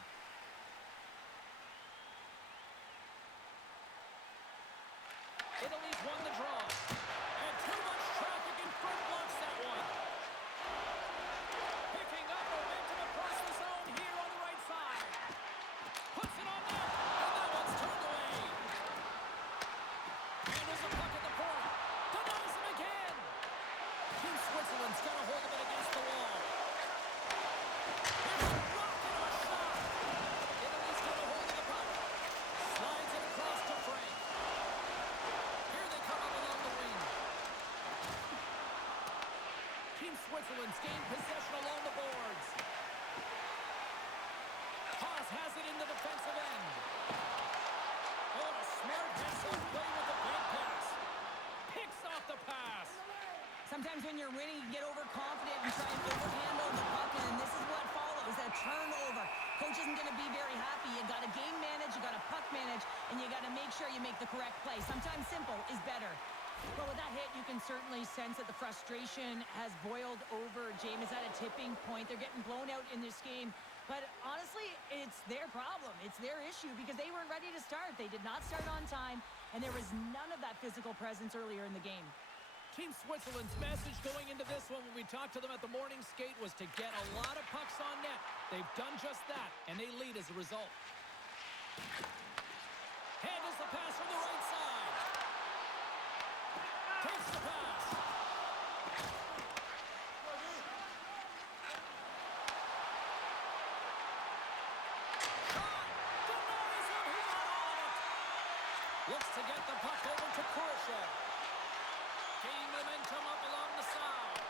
Italy's won the draw. And too much traffic in front blocks that one. Picking up momentum across the zone here on the right side. Puts it on net, and that one's turned away. Handles the puck at the point. Denies him again. Team Switzerland's got a hold of it against the wall. There's a rocket of a shot. Italy's got a hold of the puck. Slides it across to Frank. Here they come up along the wing. Team Switzerland's gained possession along the boards. Haas has it in the defensive end. Oh, and a smart hands-on play with the big pass. Picks off the pass. Sometimes when you're winning, you get overconfident and try and overhandle the puck, and this is what follows, a turnover. Coach isn't going to be very happy. You got to game manage, you got to puck manage, and you got to make sure you make the correct play. Sometimes simple is better. But with that hit, you can certainly sense that the frustration has boiled over. James is at a tipping point. They're getting blown out in this game. But honestly, it's their problem. It's their issue because they weren't ready to start. They did not start on time, and there was none of that physical presence earlier in the game. Team Switzerland's message going into this one when we talked to them at the morning skate was to get a lot of pucks on net. They've done just that, and they lead as a result. Handles the pass from the right side. Takes the pass. Shot. Denies him. He got all of it. Looks to get the puck over to Kurashev. Gaining momentum up along the side.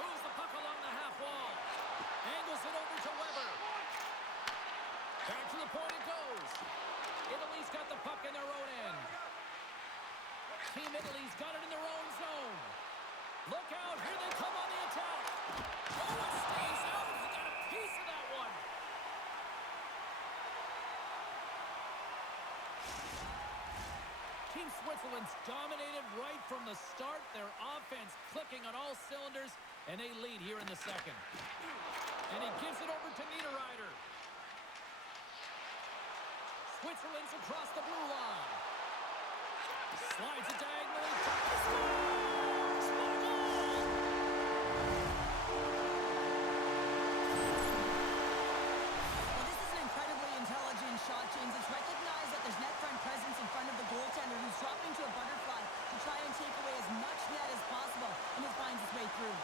Moves the puck along the half wall. Angles it over to Weber. Back to the point it goes. Italy's got the puck in their own end. Team Italy's got it in their own zone. Look out, here they come on the attack. Oh, it stays out. He got a piece of that one. Team Switzerland's dominated right from the start. Their offense clicking on all cylinders, and they lead here in the second. And he gives it over to Niederreiter. Switzerland's across the blue line. Slides it diagonally. Scores! What a goal! Well, this is an incredibly intelligent shot, James. It's recognized that there's net front presence in front of the goaltender, who's dropping to a butterfly to try and take away as much net as possible, and it finds its way through.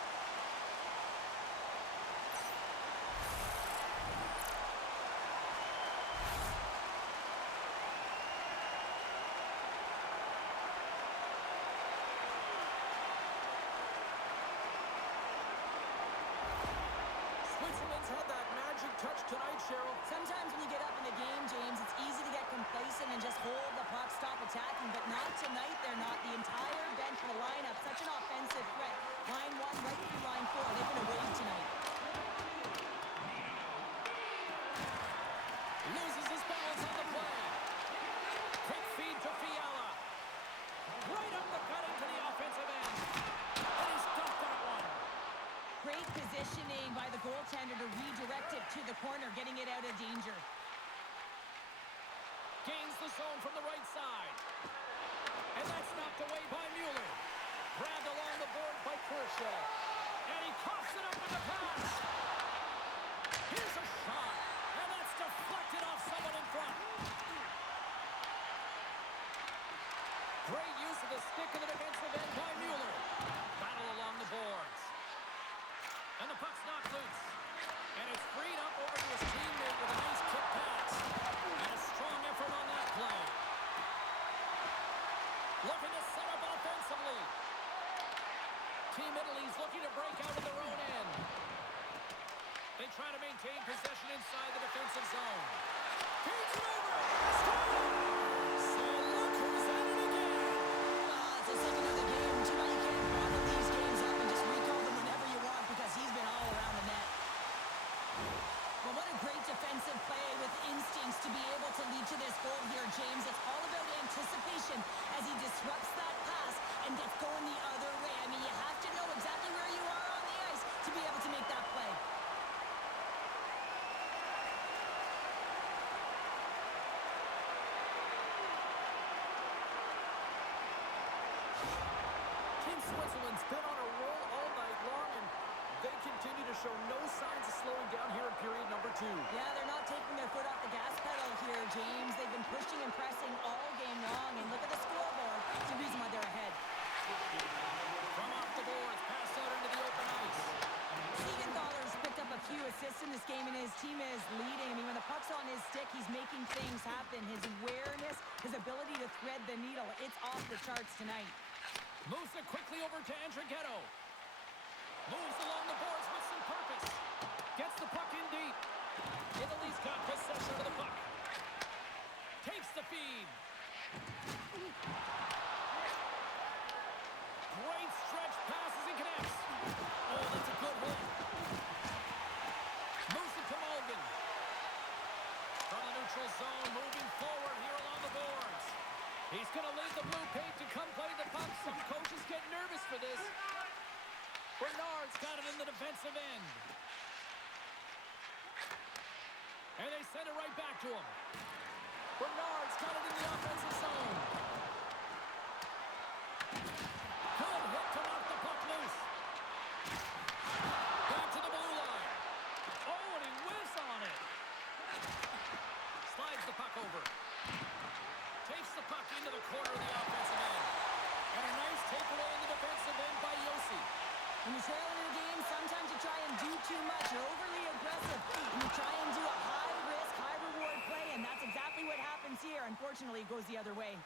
Switzerland's had that magic touch tonight, Cheryl. Sometimes when you get up in the game, James, it's easy to get complacent and just hold the puck, stop attacking, but not tonight. They're not. The entire bench of the lineup, such an offensive threat. Line 1 right through line 4. They've been a wave tonight. Loses his balance on the play. Quick feed to Fiala. Right up the gut into the offensive end. And he's got that one. Great positioning by the goaltender to redirect it to the corner, getting it out of danger. Gains the zone from the right side. And that's knocked away by Mueller. Grabbed along the board by Kershaw. And he coughs it up with the pass. Here's a shot. And that's deflected off someone in front. Great use of the stick in the defensive end by Mueller. Battle along the boards. And the puck's knocked loose. And it's freed up over to his teammate with a nice kick pass. And a strong effort on that play. Looking to set up offensively. Team Italy's looking to break out of their own end. They try to maintain possession inside the defensive zone. Feeds it over. Scores! So look who's at it again. It's a second of the game. Too bad you can't bottle these games up and just recall them whenever you want because he's been all around the net. Well, what a great defensive play with instincts to be able to lead to this goal here, James. It's all about anticipation as he disrupts that pass and gets going the other way. I mean, you have to know exactly where you are on the ice to be able to make that play. Team Switzerland's been on a roll all night long, and they continue to show no signs of slowing down here in period number 2. Yeah, they're not taking their foot off the gas pedal here, James. They've been pushing and pressing all game long, and look at the scoreboard. It's the reason why they're ahead. From off the boards, passed out into the open ice. Siegenthaler's picked up a few assists in this game, and his team is leading. I mean, when the puck's on his stick, he's making things happen. His awareness, his ability to thread the needle, it's off the charts tonight. Moves it quickly over to Andrighetto. Moves along the boards with some purpose. Gets the puck in deep. Italy's got possession of the puck. Takes the feed. Great stretch passes and connects. Oh, that's a good hit. Moves it to Mulligan. From the neutral zone, moving forward here along the boards. He's going to lead the blue paint to come play the puck. Some coaches get nervous for this. Bernard's got it in the defensive end. And they send it right back to him. Bernard's got it in the offensive zone. Good hit to knock the puck loose. Back to the blue line. Oh, and he whiffs on it. Slides the puck over. Takes the puck into the corner of the offensive end. And a nice takeaway in the defensive end by Yossi. When you're trailing in a game, sometimes you try and do too much. You're overly aggressive. And you try and do a high-risk, high-reward play, and that's exactly what happens here. Unfortunately, it goes the other way.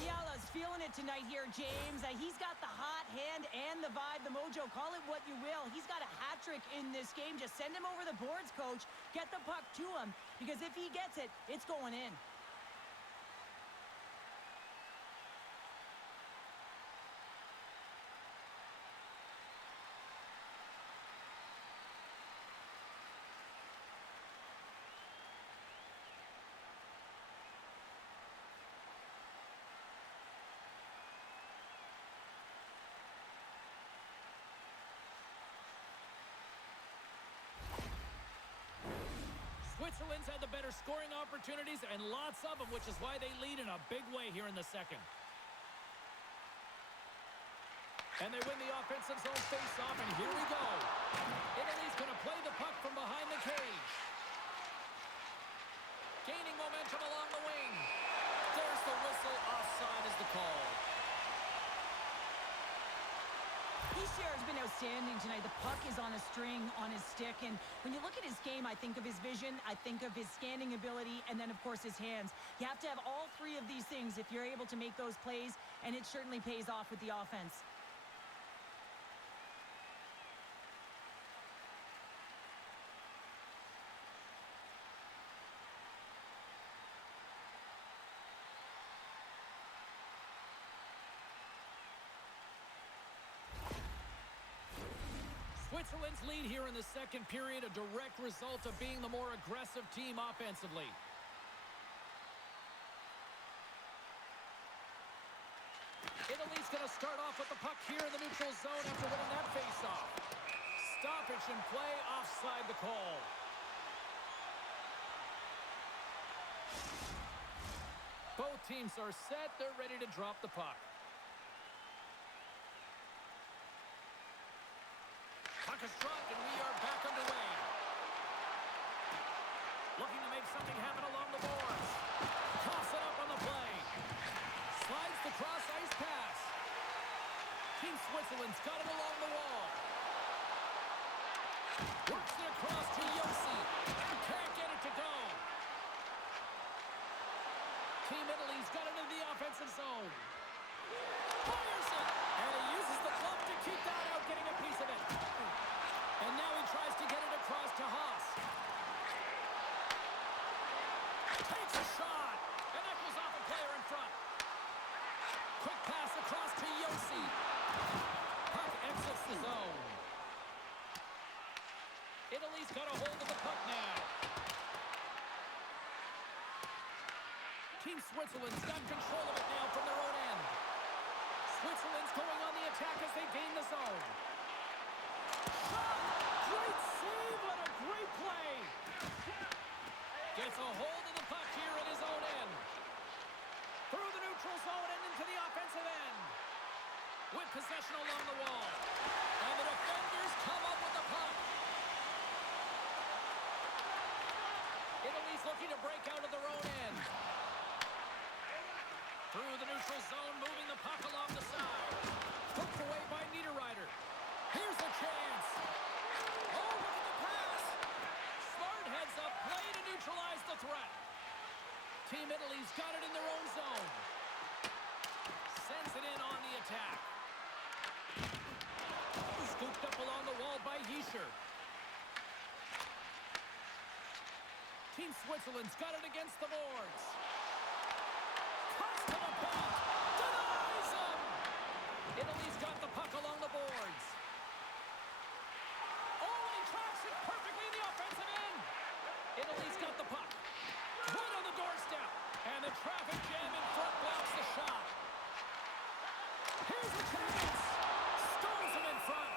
Fiala's feeling it tonight here, James. He's got the hot hand and the vibe, the mojo. Call it what you will. He's got a hat trick in this game. Just send him over the boards, coach. Get the puck to him, because if he gets it, it's going in. Switzerland's had the better scoring opportunities and lots of them, which is why they lead in a big way here in the second. And they win the offensive zone face-off, and here we go. Italy's going to play the puck from behind the cage. Gaining momentum along the wing. There's the whistle. Offside is the call. He's been outstanding tonight. The puck is on a string on his stick, and when you look at his game, I think of his vision, I think of his scanning ability, and then, of course, his hands. You have to have all three of these things if you're able to make those plays, and it certainly pays off with the offense. Switzerland's lead here in the second period, a direct result of being the more aggressive team offensively. Italy's going to start off with the puck here in the neutral zone after winning that faceoff. Stoppage in play, offside the call. Both teams are set, they're ready to drop the puck. Puck is dropped, and we are back underway. Looking to make something happen along the boards. Toss it up on the play. Slides the cross-ice pass. Team Switzerland's got it along the wall. Works it across to Yossi. Can't get it to go. Team Team Italy's got it in the offensive zone. Fires it! And he uses the glove to keep that out, getting a piece of it. And now he tries to get it across to Haas. Takes a shot! And that goes off a player in front. Quick pass across to Yossi. Puck exits the zone. Italy's got a hold of the puck now. Team Switzerland's got control of it now from their own end. Switzerland's going on the attack as they gain the zone. Shot! Great save on a great play. Gets a hold of the puck here at his own end. Through the neutral zone and into the offensive end. With possession along the wall. And the defenders come up with the puck. Italy's looking to break out of their own end. Through the neutral zone, moving the puck along the side. Hooked away by Niederreiter. Here's a chance. Oh, look at the pass. Smart heads up play to neutralize the threat. Team Italy's got it in their own zone. Sends it in on the attack. Scooped up along the wall by Hischer. Team Switzerland's got it against the boards. Cuts to the puck. Denies him. Italy's got the puck along the boards. Oh, and he tracks it perfectly in the offensive end. Italy's got the puck. Right on the doorstep. And the traffic jam in front blocks the shot. Here's the chance. Stones him in front.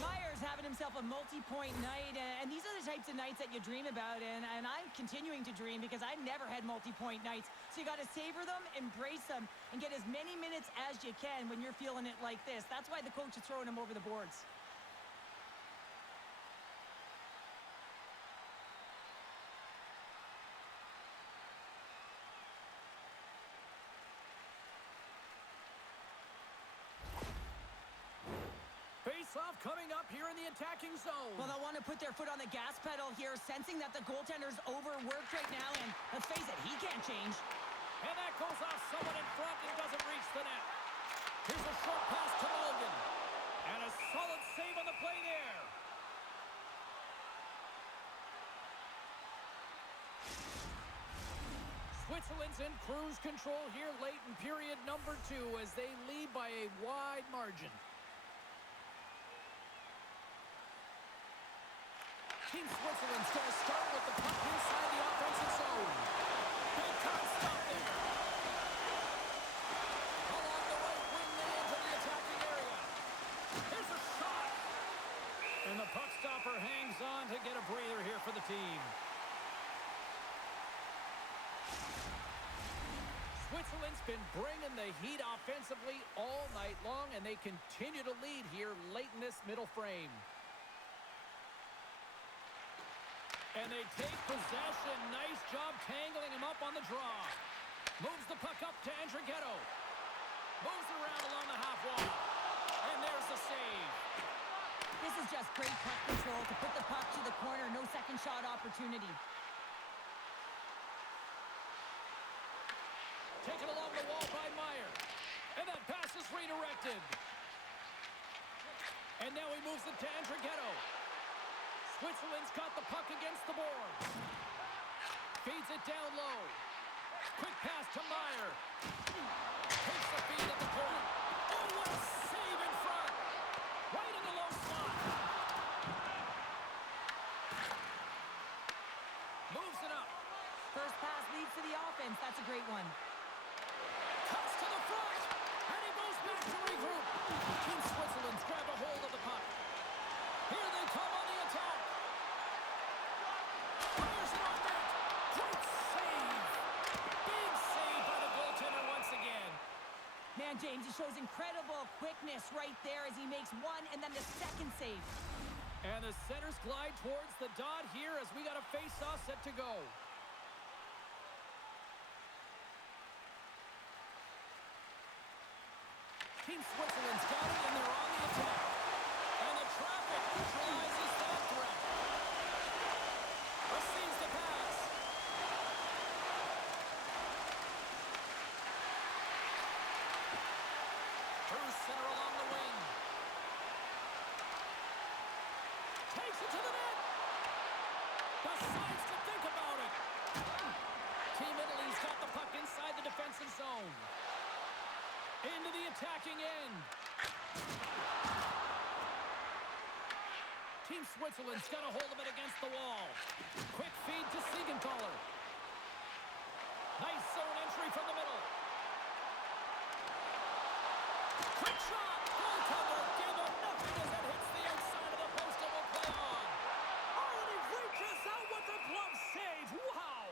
Myers having himself a multi-point night, and these are the types of nights that you dream about, and I'm continuing to dream because I've never had multi-point nights. So you got to savor them, embrace them, and get as many minutes as you can when you're feeling it like this. That's why the coach is throwing them over the boards. Face-off coming up here in the attacking zone. Well, they'll want to put their foot on the gas pedal here, sensing that the goaltender's overworked right now, and let's face it, he can't change. And that goes off someone in front and doesn't reach the net. Here's a short pass to Logan. And a solid save on the play there. Switzerland's in cruise control here late in period number 2 as they lead by a wide margin. Team Switzerland's going to start with the puck inside the offensive zone. Big time stop there. Along the right wing, they enter the attacking area. Here's a shot. And the puck stopper hangs on to get a breather here for the team. Switzerland's been bringing the heat offensively all night long, and they continue to lead here late in this middle frame. And they take possession. Nice job tangling him up on the draw. Moves the puck up to Andrighetto. Moves it around along the half wall. And there's the save. This is just great puck control to put the puck to the corner. No second shot opportunity. Taken along the wall by Meyer. And that pass is redirected. And now he moves it to Andrighetto. Switzerland's got the puck against the boards. Feeds it down low. Quick pass to Meyer. Takes the feed at the point. Oh, what a save in front. Right in the low slot. Moves it up. First pass leads to the offense. That's a great one. Cuts to the front. And he goes back to regroup. Team Switzerland's grabbed a hold of the puck. Here they come on the attack. Fires it off net. Great save. Big save by the goaltender once again. Man, James, he shows incredible quickness right there as he makes one and then the second save. And the centers glide towards the dot here as we got a face-off set to go. Team Switzerland's got it, and they're on the attack. And the traffic neutralizes that threat. Decides to think about it. Team Italy's got the puck inside the defensive zone. Into the attacking end. Team Switzerland's got a hold of it against the wall. Quick feed to Siegenthaler. Nice zone entry from the middle. Quick shot! Goaltender gave him nothing as it hits the outside of the post and will play on. Oh, and he reaches out with the glove save. Wow!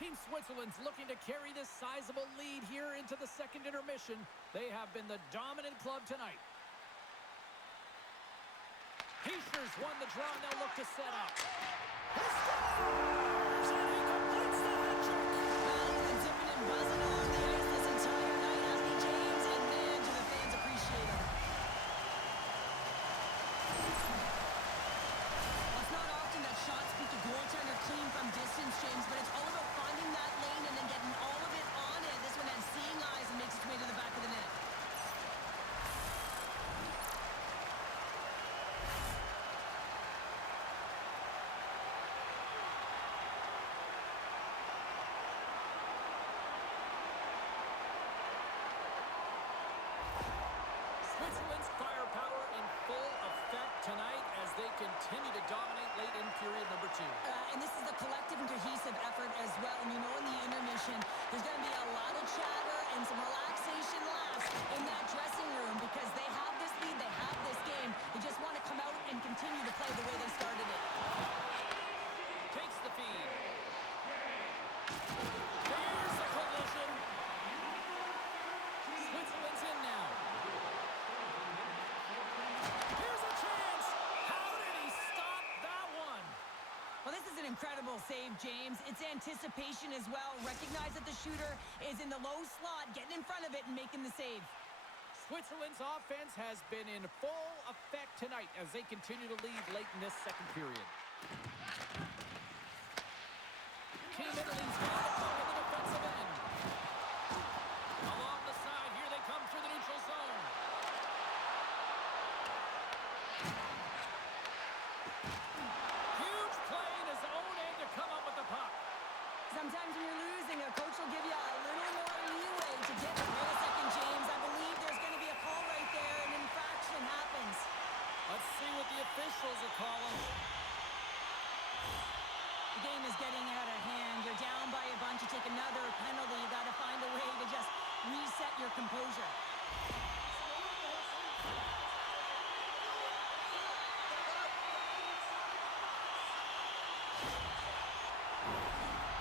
Team Switzerland's looking to carry this sizable lead here into the second intermission. They have been the dominant club tonight. Heischer's won the draw, and they'll look to set up. He scores! And he completes the hat trick! Well, he's been zipping and buzzing along the ice this entire night, hasn't he, James? And man, do the fans appreciate him. Well, it's not often that shots beat the goaltender clean from distance, James, but it's all about finding that lane and then getting all of it on it. This one has seeing eyes and makes its way to the back of the net. Switzerland's firepower in full effect tonight as they continue to dominate late in period number 2. And this is a collective and cohesive effort as well. And you know in the intermission, there's going to be a lot of chatter and some relaxation laughs in that dressing room because they have this lead, they have this game. They just want to come out and continue to play the way they started it. Takes the feed. There's the collision. Switzerland's in now. Here's a chance. How did he stop that one? Well, this is an incredible save, James. It's anticipation as well. Recognize that the shooter is in the low slot, getting in front of it and making the save. Switzerland's offense has been in full effect tonight as they continue to lead late in this second period. Team Italy's got the puck in the defensive end. Along the side, here they come through the neutral zone. Huge play in his own end to come up with the puck. Sometimes when you're losing, a coach will give you a little more leeway to get it. Wait a second, James. I believe there's going to be a call right there. An infraction happens. Let's see what the officials are calling. The game is getting out of hand. You're down by a bunch. You take another penalty. You got to find a way to just reset your composure.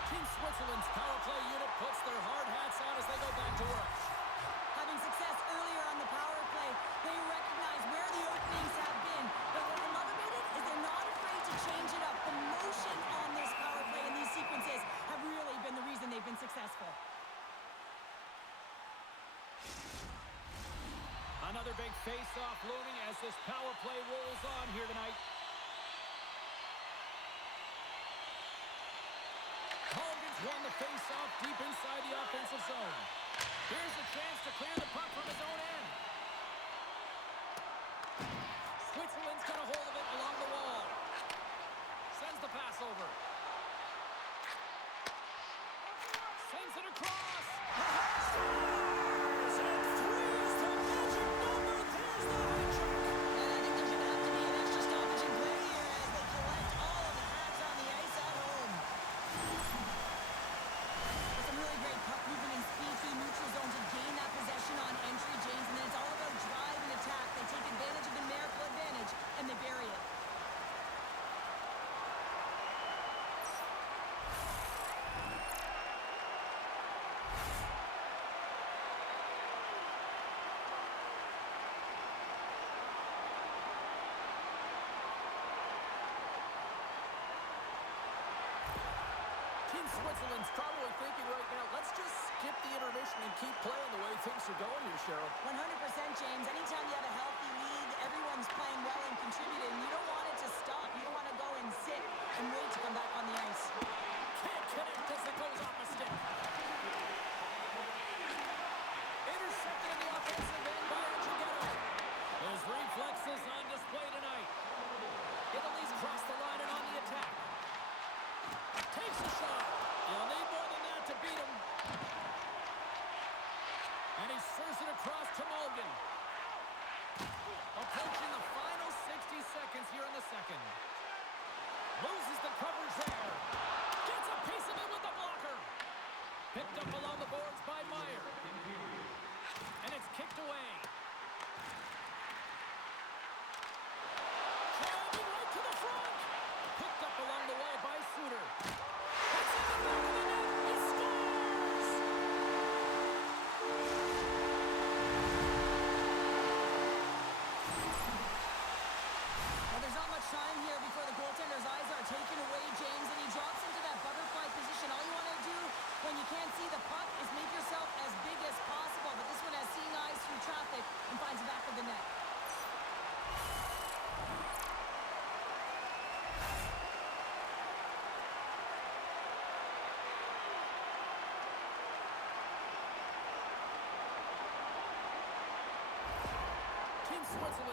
Team Switzerland's power play unit puts their hard hats on as they go back to work. Having success earlier on the power play, they recognize where the openings have been. But what I love about it is they're not afraid to change it up. The motion on this power play and these sequences have really been the reason they've been successful. Another big face-off looming as this power play rolls on here tonight. Hogan's won the face-off deep inside the offensive zone. Here's a chance to clear the puck from his own end. Switzerland's got a hold of it along the wall. Sends the pass over. Sends it across. Scores! And 3 is the magic number. There's the hat trick. And I think there's going to have to be an extra stoppage in play here as they collect all of the hats on the ice at home. With some really great puck movement and speed through the neutral zone to gain that possession on entry, James. And then it's all about drive and attack. They take advantage of the numerical advantage, and they bury it. Team Switzerland's probably thinking right now, let's just skip the intermission and keep playing the way things are going here, Cheryl. 100%, James. Anytime you have a healthy lead, everyone's playing well and contributing. You don't want it to stop. You don't want to go and sit and wait to come back on the ice. Can't connect as it goes off the stick. Intercepted in the offensive end by Archighetto. His reflexes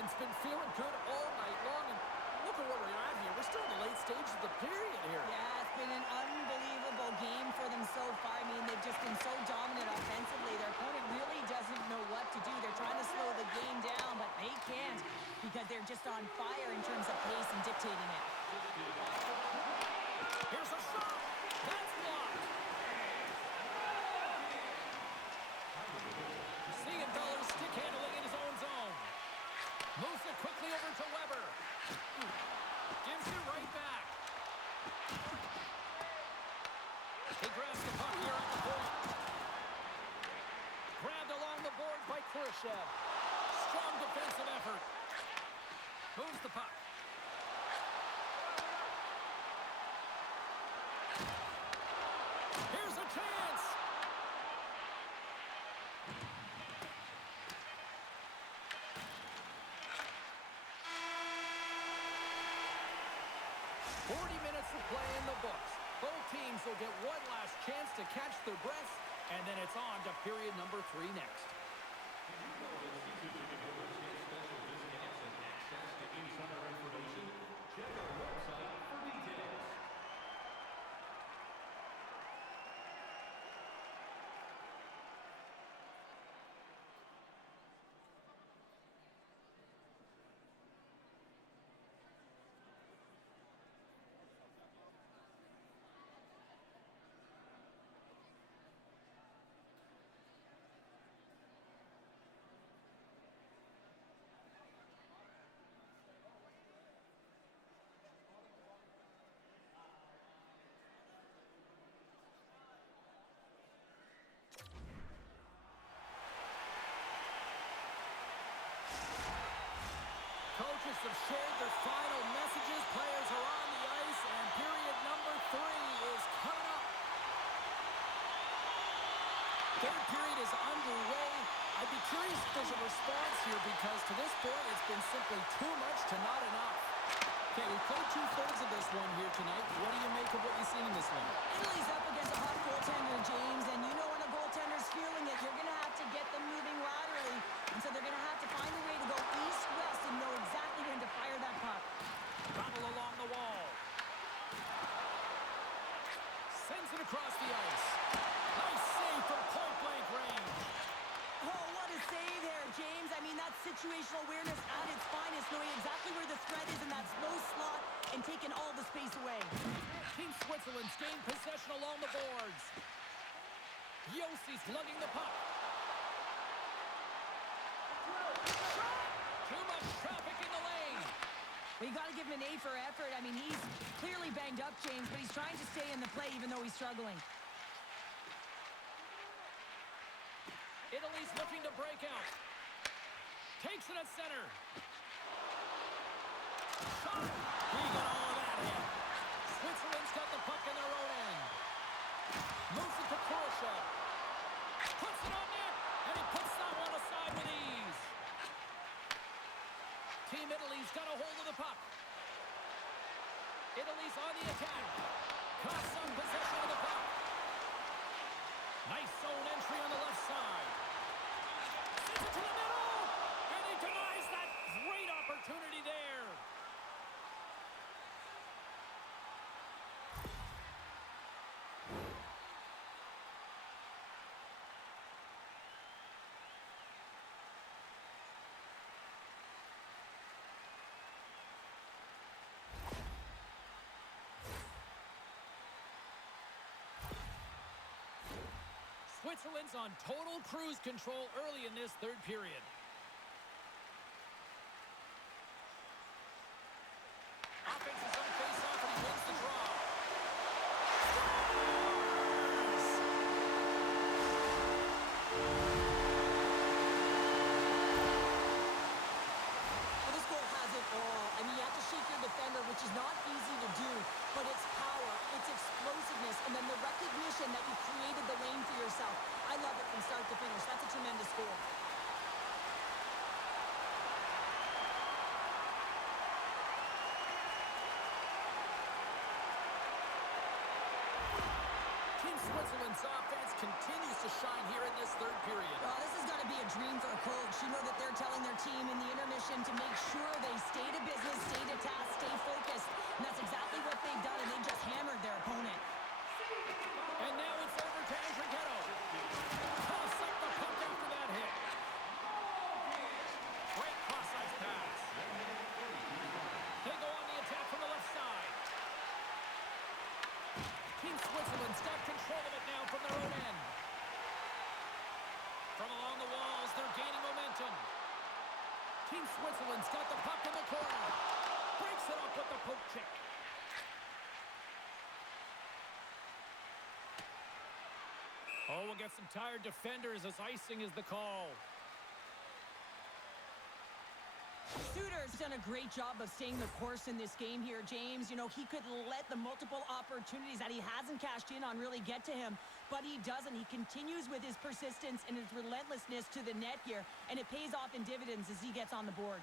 Switzerland's been feeling good all night long, and look at where we're at here. We're still in the late stages of the period here. Yeah, it's been an unbelievable game for them so far. I mean, they've just been so dominant offensively. Their opponent really doesn't know what to do. They're trying to slow the game down, but they can't because they're just on fire in terms of pace and dictating it. Here's a shot. That's blocked. Siegenthaler stick handling in his own zone. Moves it quickly over to Weber. Gives it right back. He grabs the puck here at the point. Grabbed along the boards by Khrushchev. Strong defensive effort. Moves the puck. Here's a chance. Minutes of play in the books. Both teams will get one last chance to catch their breaths, and then it's on to period number 3 next. Coaches have shared their final messages. Players are on the ice, and period number 3 is coming up. Third period is underway. I'd be curious if there's a response here because to this point it's been simply too much to not enough. Okay, we've played 2/3 of this one here tonight. What do you make of what you've seen in this one? Italy's up against a hot goaltender, James, and you know when a goaltender's feeling it, you're going to have to get them moving laterally, and so they're going to have to find a way to go east-west and know exactly when to fire that puck. Travel along the wall. Sends it across the ice. Nice save from point-blank range. Oh, what a save there, James. I mean, that's situational awareness at its finest, knowing exactly where the threat is in that slow slot and taking all the space away. Team Switzerland's gained possession along the boards. Yossi's lugging the puck. Too much traffic in the lane. Well, you got to give him an A for effort. I mean, he's clearly banged up, James, but he's trying to stay in the play even though he's struggling. Italy's looking to break out. Takes it at center. Shot! He got all of that in. Switzerland's got the puck in their own end. Moves it to Khrushchev. Puts it on net, and he puts that one aside with ease. Team Italy's got a hold of the puck. Italy's on the attack. Costs some possession of the puck. Nice zone entry on the left side. Sends it to the middle, and he denies that great opportunity there. Switzerland's on total cruise control early in this third period. Offense is on face-off, and he wins the draw. Well, this goal has it all. I mean, you have to shake your defender, which is not easy to do, but it's power, it's explosiveness, and then the recognition that you've created the lane for yourself. I love it from start to finish. That's a tremendous goal. this offense continues to shine here in this third period. Oh, this has got to be a dream for a coach. You know that they're telling their team in the intermission to make sure they stay to business, stay to task, stay focused. And that's exactly what they've done, and they just hammered their opponent. And now it's over to Andrighetto. Toss up the puck after that hit. Great cross-ice pass. They go on the attack from the left side. Team Switzerland's got control of it now from their own end. From along the walls, they're gaining momentum. Team Switzerland's got the puck in the corner. Breaks it up with the poke check. Oh, we'll get some tired defenders as icing is the call. Suter's done a great job of staying the course in this game here, James. You know, he could let the multiple opportunities that he hasn't cashed in on really get to him, but he doesn't. He continues with his persistence and his relentlessness to the net here, and it pays off in dividends as he gets on the board.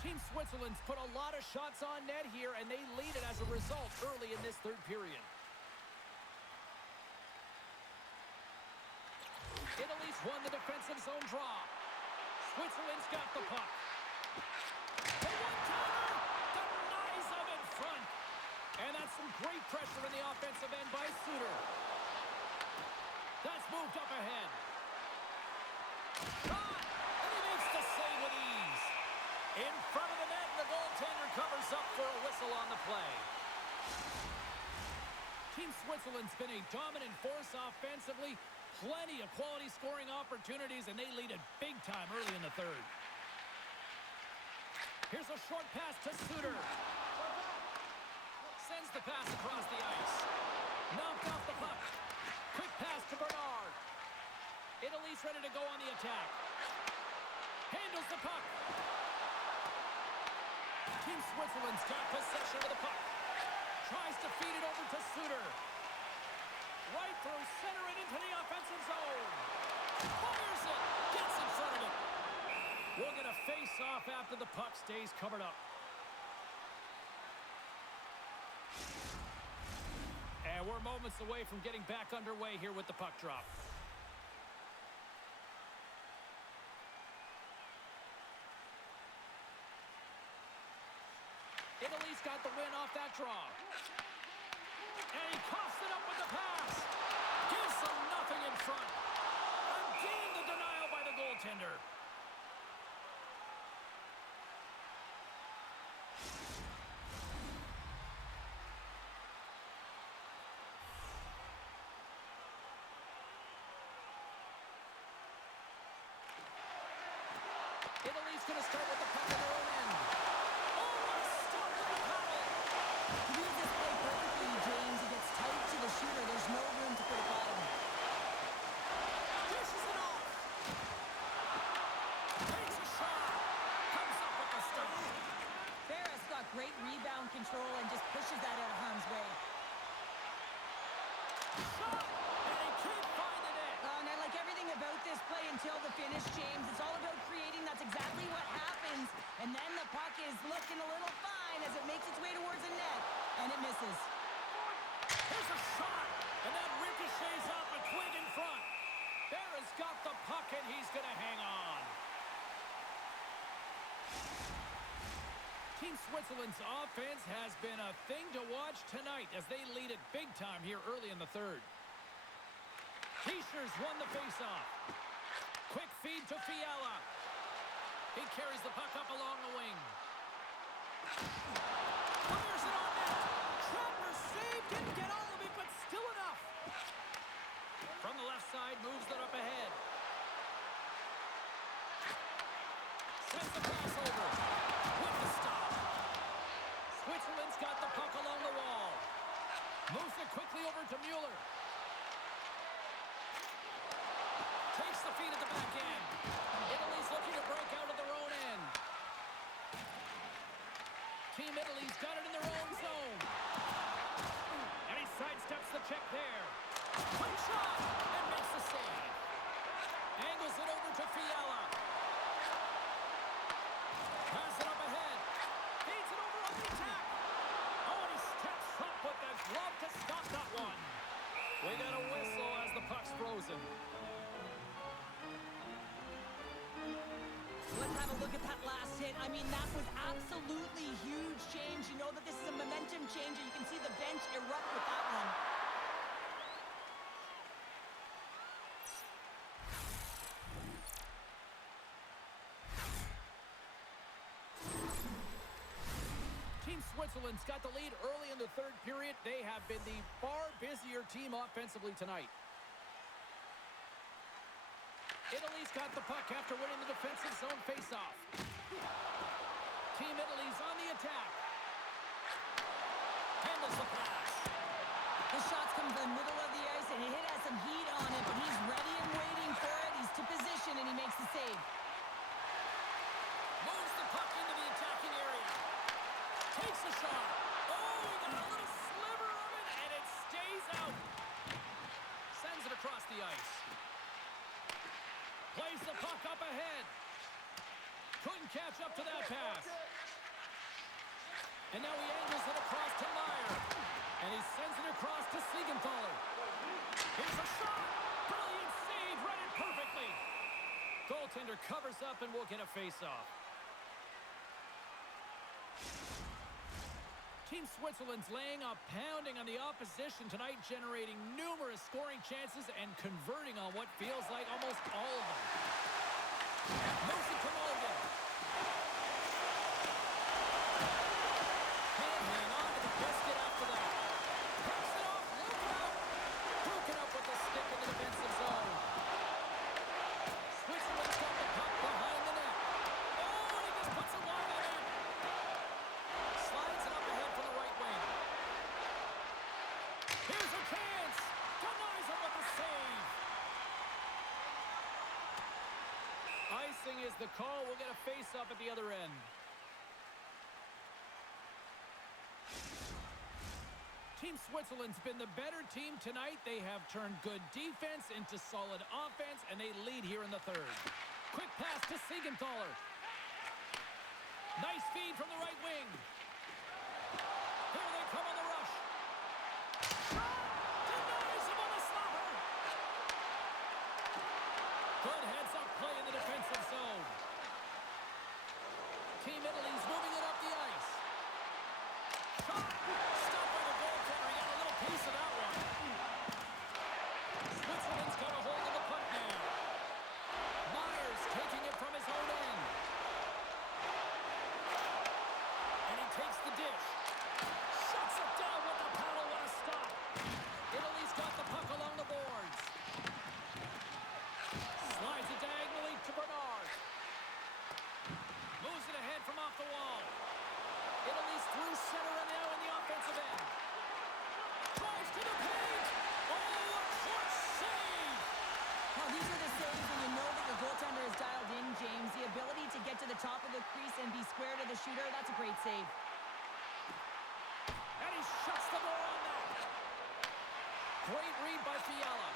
Team Switzerland's put a lot of shots on net here, and they lead it as a result early in this third period. Italy's won the defensive zone draw. Switzerland's got the puck. The one-timer denies them in front. And that's some great pressure in the offensive end by Suter. That's moved up ahead. Shot! And he makes the save with ease. In front of the net, and the goaltender covers up for a whistle on the play. Team Switzerland's been a dominant force offensively. Plenty of quality scoring opportunities, and they lead it big time early in the third. Here's a short pass to Suter. Sends the pass across the ice. Knocked off the puck. Quick pass to Bernard. Italy's ready to go on the attack. Handles the puck. Team Switzerland's got possession of the puck. Tries to feed it over to Suter. Right through center and into the offensive zone. Fires it. Gets in front of it. We'll get a face-off after the puck stays covered up. And we're moments away from getting back underway here with the puck drop. Italy's got the win off that draw. And he coughs it up with the pass. Gives them nothing in front. Again, the denial by the goaltender. Italy's going to start with the puck at their own end. Oh, what a stop with the paddle. He reads this play perfectly, James. He gets tight to the shooter. There's no room to put it by him. Dishes it off. Takes a shot. Comes up with the stop. Ferris got great rebound control and just pushes that out of harm's way. Shot. And he can't find the net. And I like everything about this play until the finish, James. It's all about creating. That's exactly what happens. And then the puck is looking a little fine as it makes its way towards the net. And it misses. Here's a shot. And that ricochets off a twig in front. Berra's got the puck, and he's going to hang on. Team Switzerland's offense has been a thing to watch tonight as they lead it big time here early in the third. Fischer's won the faceoff. Quick feed to Fiala. He carries the puck up along the wing. Fires it on net. Trapper saved. Didn't get all of it, but still enough. From the left side, moves it up ahead. Sends the pass over. With the stop. Switzerland's got the puck along the wall. Moves it quickly over to Mueller. Takes the feed at the back end. Italy's looking to break out of their own end. Team Italy's got it in their own zone. And he sidesteps the check there. Quick shot! And makes the save. Angles it over to Fiala. Pass it up ahead. Feeds it over on the attack. let's have a look at that last hit. I mean, that was absolutely huge change. You know that this is a momentum changer. You can see the bench erupt with that one. Team Switzerland's got the lead early in the third period. They have been the far busier team offensively tonight. Italy's got the puck after winning the defensive zone faceoff. Team Italy's on the attack. Handles the pass. The shots come from the middle of the ice, and it has some heat on it, but he's ready and waiting for it. He's to position, and he makes the save. Moves the puck into the attacking area. Takes a shot. Oh, he got a little sliver of it, and it stays out. Sends it across the ice. Plays the puck up ahead. Couldn't catch up to that pass. And now he angles it across to Meyer. And he sends it across to Siegenthaler. Here's a shot. Brilliant save. Read it perfectly. Goaltender covers up and will get a face-off. Team Switzerland's laying a pounding on the opposition tonight, generating numerous scoring chances and converting on what feels like almost all of them. Moves it to Mulligan. Hang on to the biscuit after that. Picks it off. Look out. Broken up with the stick in the defensive zone. Switzerland's got the puck behind the net. Oh, and he just puts it wide on it. Slides it up ahead for the right wing. Here's a chance. Denies him with the save. Icing is the call. We'll get a face-up at the other end. Team Switzerland's been the better team tonight. They have turned good defense into solid offense, and they lead here in the third. Quick pass to Siegenthaler. Nice feed from the right wing. Here they come on the rush. Shot! Denies him on the slapper. Good heads-up play in the defensive zone. Team Italy's moving it up the ice. Shot! Stopped by the goaltender. He got a little piece of that one. Switzerland's got a hold of the puck now. Myers taking it from his own end. And he takes the dish. Shuts it down with the paddle. What a stop. Italy's got the puck along the boards. Slides it diagonally to Bernard. Moves it ahead from off the wall. Italy's through center and now in the offensive end. Drives to the paint. Oh, a clutch save. Now, these are the saves when you know that your goaltender is dialed in, James. The ability to get to the top of the crease and be square to the shooter, that's a great save. And he shuts the door on that. Great read by Fiala.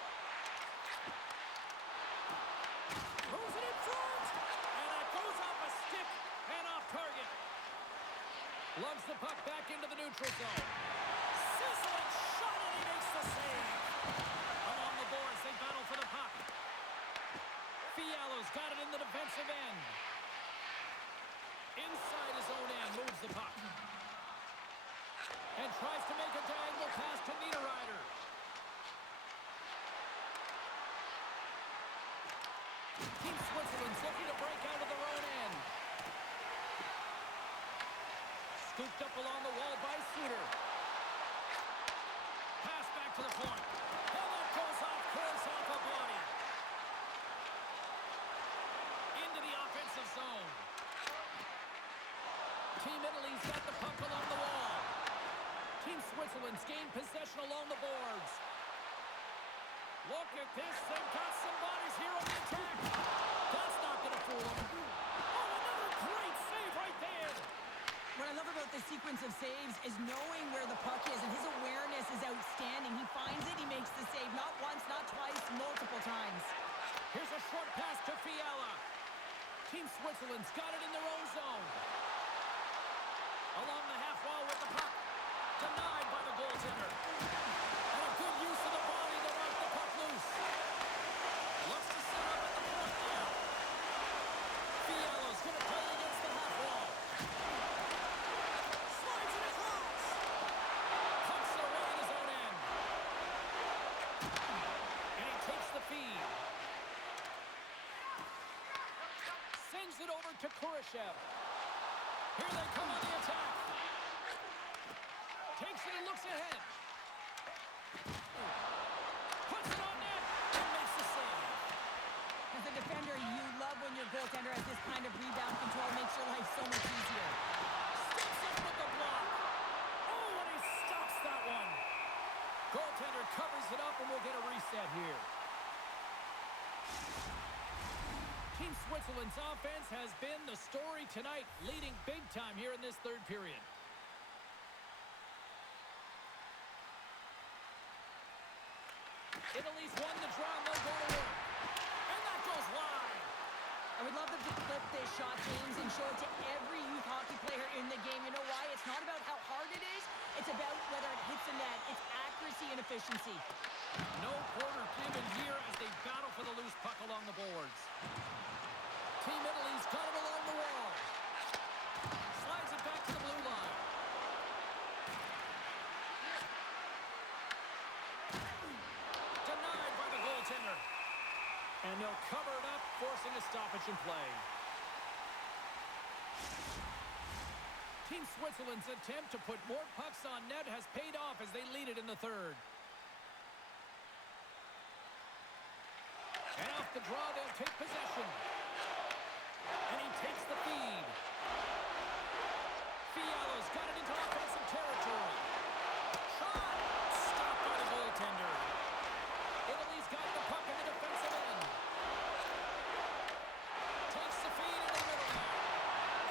Moves it in front. And it goes off a stick and off target. Lugs the puck back into the neutral zone. Sizzling shot, and he makes the save. Along the boards, they battle for the puck. Fiala's got it in the defensive end. Inside his own end, moves the puck. And tries to make a diagonal pass to Niederreiter. Team Switzerland's looking to break out of their own end. Scooped up along the wall by Suter. Pass back to the point. And that goes off course off a body. Into the offensive zone. Team Italy's got the puck along the wall. Team Switzerland's gained possession along the boards. Look at this. They've got some bodies here on the attack. That's not going to fool them. Oh, another great save right there. What I love about this sequence of saves is knowing where the puck is, and his awareness is outstanding. He finds it, he makes the save, not once, not twice, multiple times. Here's a short pass to Fiala. Team Switzerland's got it in their own zone. Along the half wall with the puck. Denied by the goaltender. And a good use of the body to knock the puck loose. Looks to set up at the point now. Fiala's Swings it over to Khrushchev. Here they come on the attack. Takes it and looks ahead. Puts it on net and makes the save. As a defender, you love when your goaltender has this kind of rebound control. Makes your life so much easier. Steps up with the block. Oh, and he stops that one. Goaltender covers it up, and we'll get a reset here. Team Switzerland's offense has been the story tonight, leading big time here in this third period. Italy's won the draw, and they'll go to work. And that goes wide. I would love them to clip this shot, James, and show it to every youth hockey player in the game. You know why? It's not about how hard it is. It's about whether it hits the net. It's accuracy and efficiency. No quarter given here as they battle for the loose puck along the boards. Team Italy's got it along the wall. Slides it back to the blue line. Denied by the goaltender. And they'll cover it up, forcing a stoppage in play. Team Switzerland's attempt to put more pucks on net has paid off as they lead it in the third. And off the draw, they'll take possession. And he takes the feed. Fiala's got it into offensive territory. Shot! Stopped by the goaltender. Italy's got the puck in the defensive end. Takes the feed in the middle now.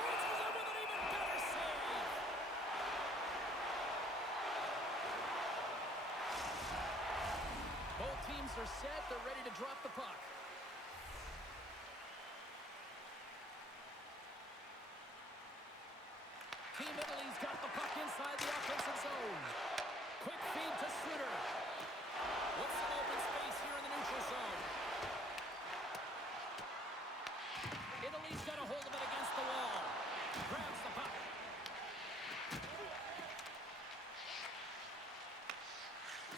Reaches in with an even better save. Both teams are set. They're ready to drop the puck. Team Italy's got the puck inside the offensive zone. Quick feed to Suter. With some open space here in the neutral zone. Italy's got a hold of it against the wall. Grabs the puck.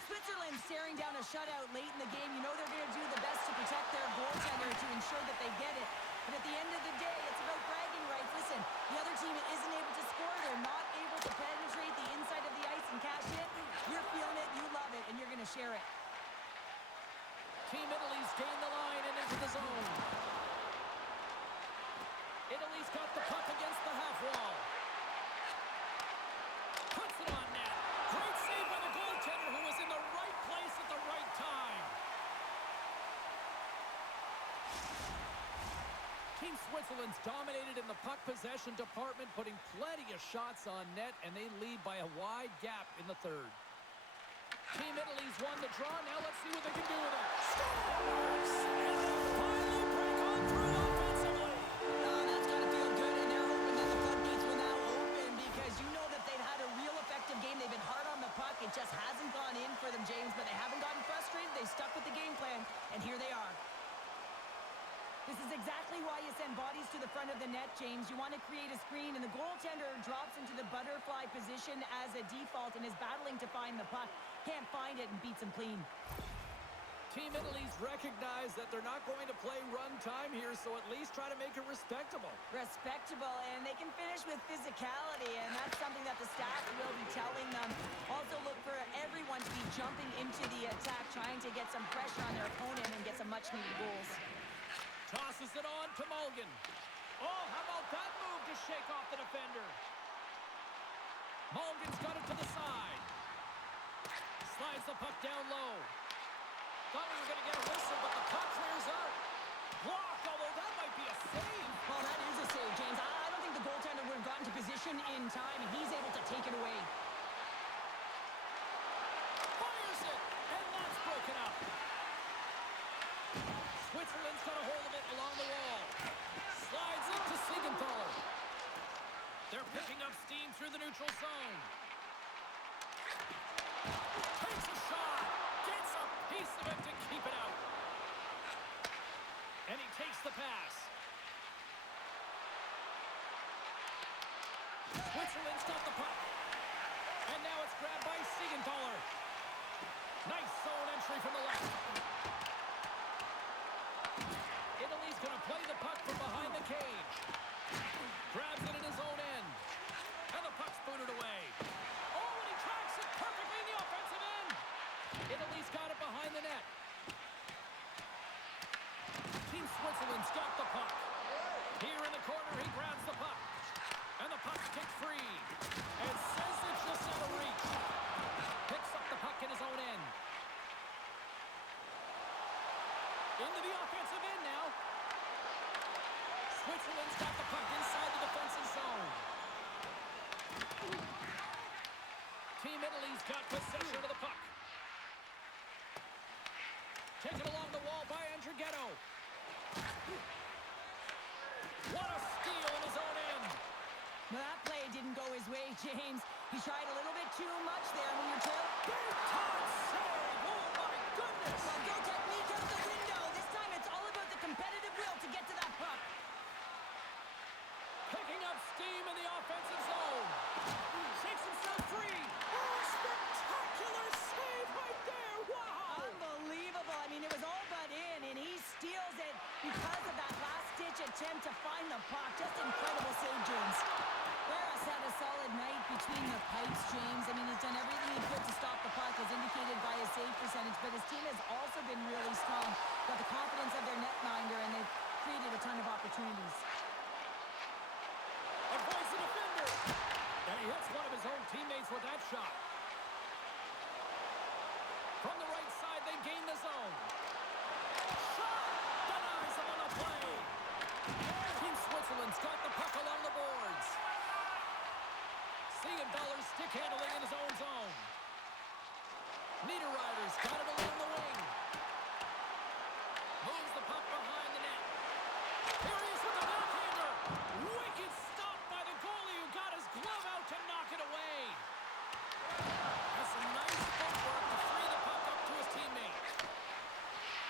Switzerland staring down a shutout late in the game. You know they're going to do the best to protect their goaltender to ensure that they get it. But at the end of the day, it's about bragging rights. Listen, the other team isn't able to score. They're not able to penetrate the inside of the ice and cash it. You're feeling it, you love it, and you're going to share it. Team Italy's gained the line and into the zone. Italy's got the puck against the half wall. Puts it on net. Great save by the goaltender who was in the right place at the right time. Team Switzerland's dominated in the puck possession department, putting plenty of shots on net, and they lead by a wide gap in the third. Team Italy's won the draw. Now let's see what they can do with it. Scores! And they'll finally break on through offensively. Oh, that's got to feel good, and they're hoping that the floodgates will now open because you know that they've had a real effective game. They've been hard on the puck. It just hasn't gone in for them, James, but they haven't gotten frustrated. They stuck with the game plan, and here they are. This is exactly why you send bodies to the front of the net, James. You want to create a screen, and the goaltender drops into the butterfly position as a default and is battling to find the puck. Can't find it and beats him clean. Team Italy's recognized that they're not going to play run time here, so at least try to make it respectable. Respectable, and they can finish with physicality, and that's something that the staff will be telling them. Also look for everyone to be jumping into the attack, trying to get some pressure on their opponent and get some much-needed goals. Tosses it on to Mulligan. Oh, how about that move to shake off the defender? Mulligan's got it to the side. Slides the puck down low. Thought we were going to get a whistle, but the puck clears out. Blocked, although that might be a save. Well, that is a save, James. I don't think the goaltender would have gotten to position in time, and he's able to take it away. Fires it, and that's broken up. Switzerland's got a hold of it along the wall. Slides it to Siegenthaler. They're picking up steam through the neutral zone. Takes a shot. Gets a piece of it to keep it out. And he takes the pass. Switzerland's got the puck. And now it's grabbed by Siegenthaler. Nice zone entry from the left. Italy's going to play the puck from behind the cage. James. He tried a little bit too much there when you're too. Big time save! Oh, my goodness! Well, go technique out the window. This time it's all about the competitive will to get to that puck. Picking up steam in the offensive zone. Shakes himself free. Oh, spectacular save right there. Wow! Unbelievable. I mean, it was all but in, and he steals it because of that last-ditch attempt to find the puck. Just incredible save, James. Barras had a solid night between the pipes, James. I mean, he's done everything he could to stop the puck, as indicated by his save percentage, but his team has also been really strong. Got the confidence of their netminder, and they've created a ton of opportunities. Avoids the defender. And he hits one of his own teammates with that shot. From the right side, they gain the zone. Shot! Denies him on the play. Team Switzerland's got the puck along the boards. Siegenthaler's stick handling in his own zone. Niederreiter's got it along the wing. Moves the puck behind the net. Here he is with the backhander. Wicked stop by the goalie who got his glove out to knock it away. That's some nice footwork to free the puck up to his teammate.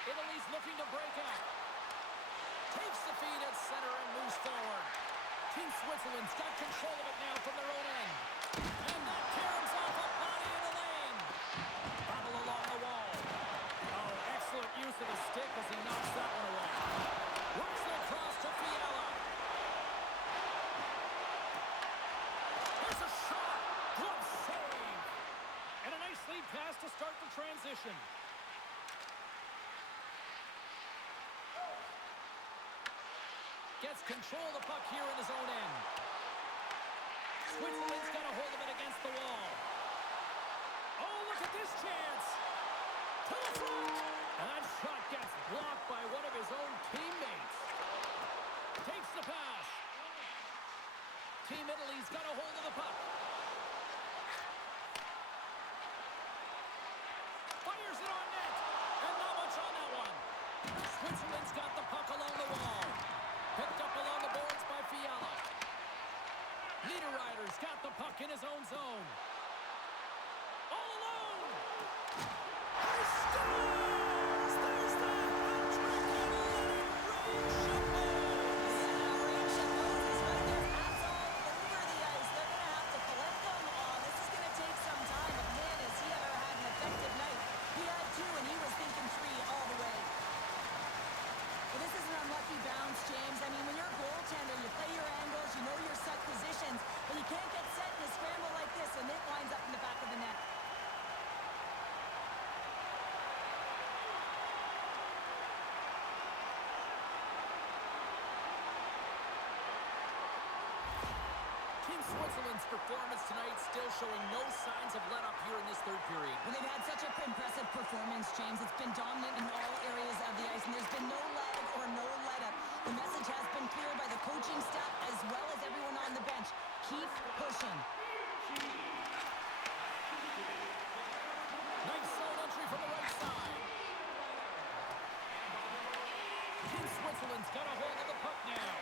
Italy's looking to break out. Takes the feed at center and moves forward. Team Switzerland's got control of it now from their own end. And that caroms off a body in the lane. Battle along the wall. Oh, excellent use of his stick as he knocks that one away. Works it across to Fiala. There's a shot. Glove save. And a nice lead pass to start the transition. Gets control of the puck here in his own end. Switzerland's got a hold of it against the wall. Oh, look at this chance. To the front. And that shot gets blocked by one of his own teammates. Takes the pass. Team Italy's got a hold of the puck. Fires it on net. And not much on that one. Switzerland's got the puck along the wall. Picked up along the boards by Fiala. Niederreiter's got the puck in his own zone. All alone! He scores! There's the hat-trick and let it rain shekels! Yeah, rain shekels is right there. That's all over the ice. They're going to have to collect them all. This is going to take some time, but man, has he ever had an effective night. He had two, and he was thinking three all the way. Well, this is an unlucky bounce, James. I mean, when you're a goaltender, you play your angles, you know your set positions, but you can't get set in a scramble like this, and it winds up in the back of the net. Team Switzerland's performance tonight still showing no signs of let-up here in this third period. Well, they've had such an impressive performance, James. It's been dominant in all areas of the ice, and there's been no lag or no let-up. The message has been clear by the coaching staff as well as everyone on the bench. Keep pushing. Nice zone entry from the right side. Team Switzerland's got a hold of the puck now.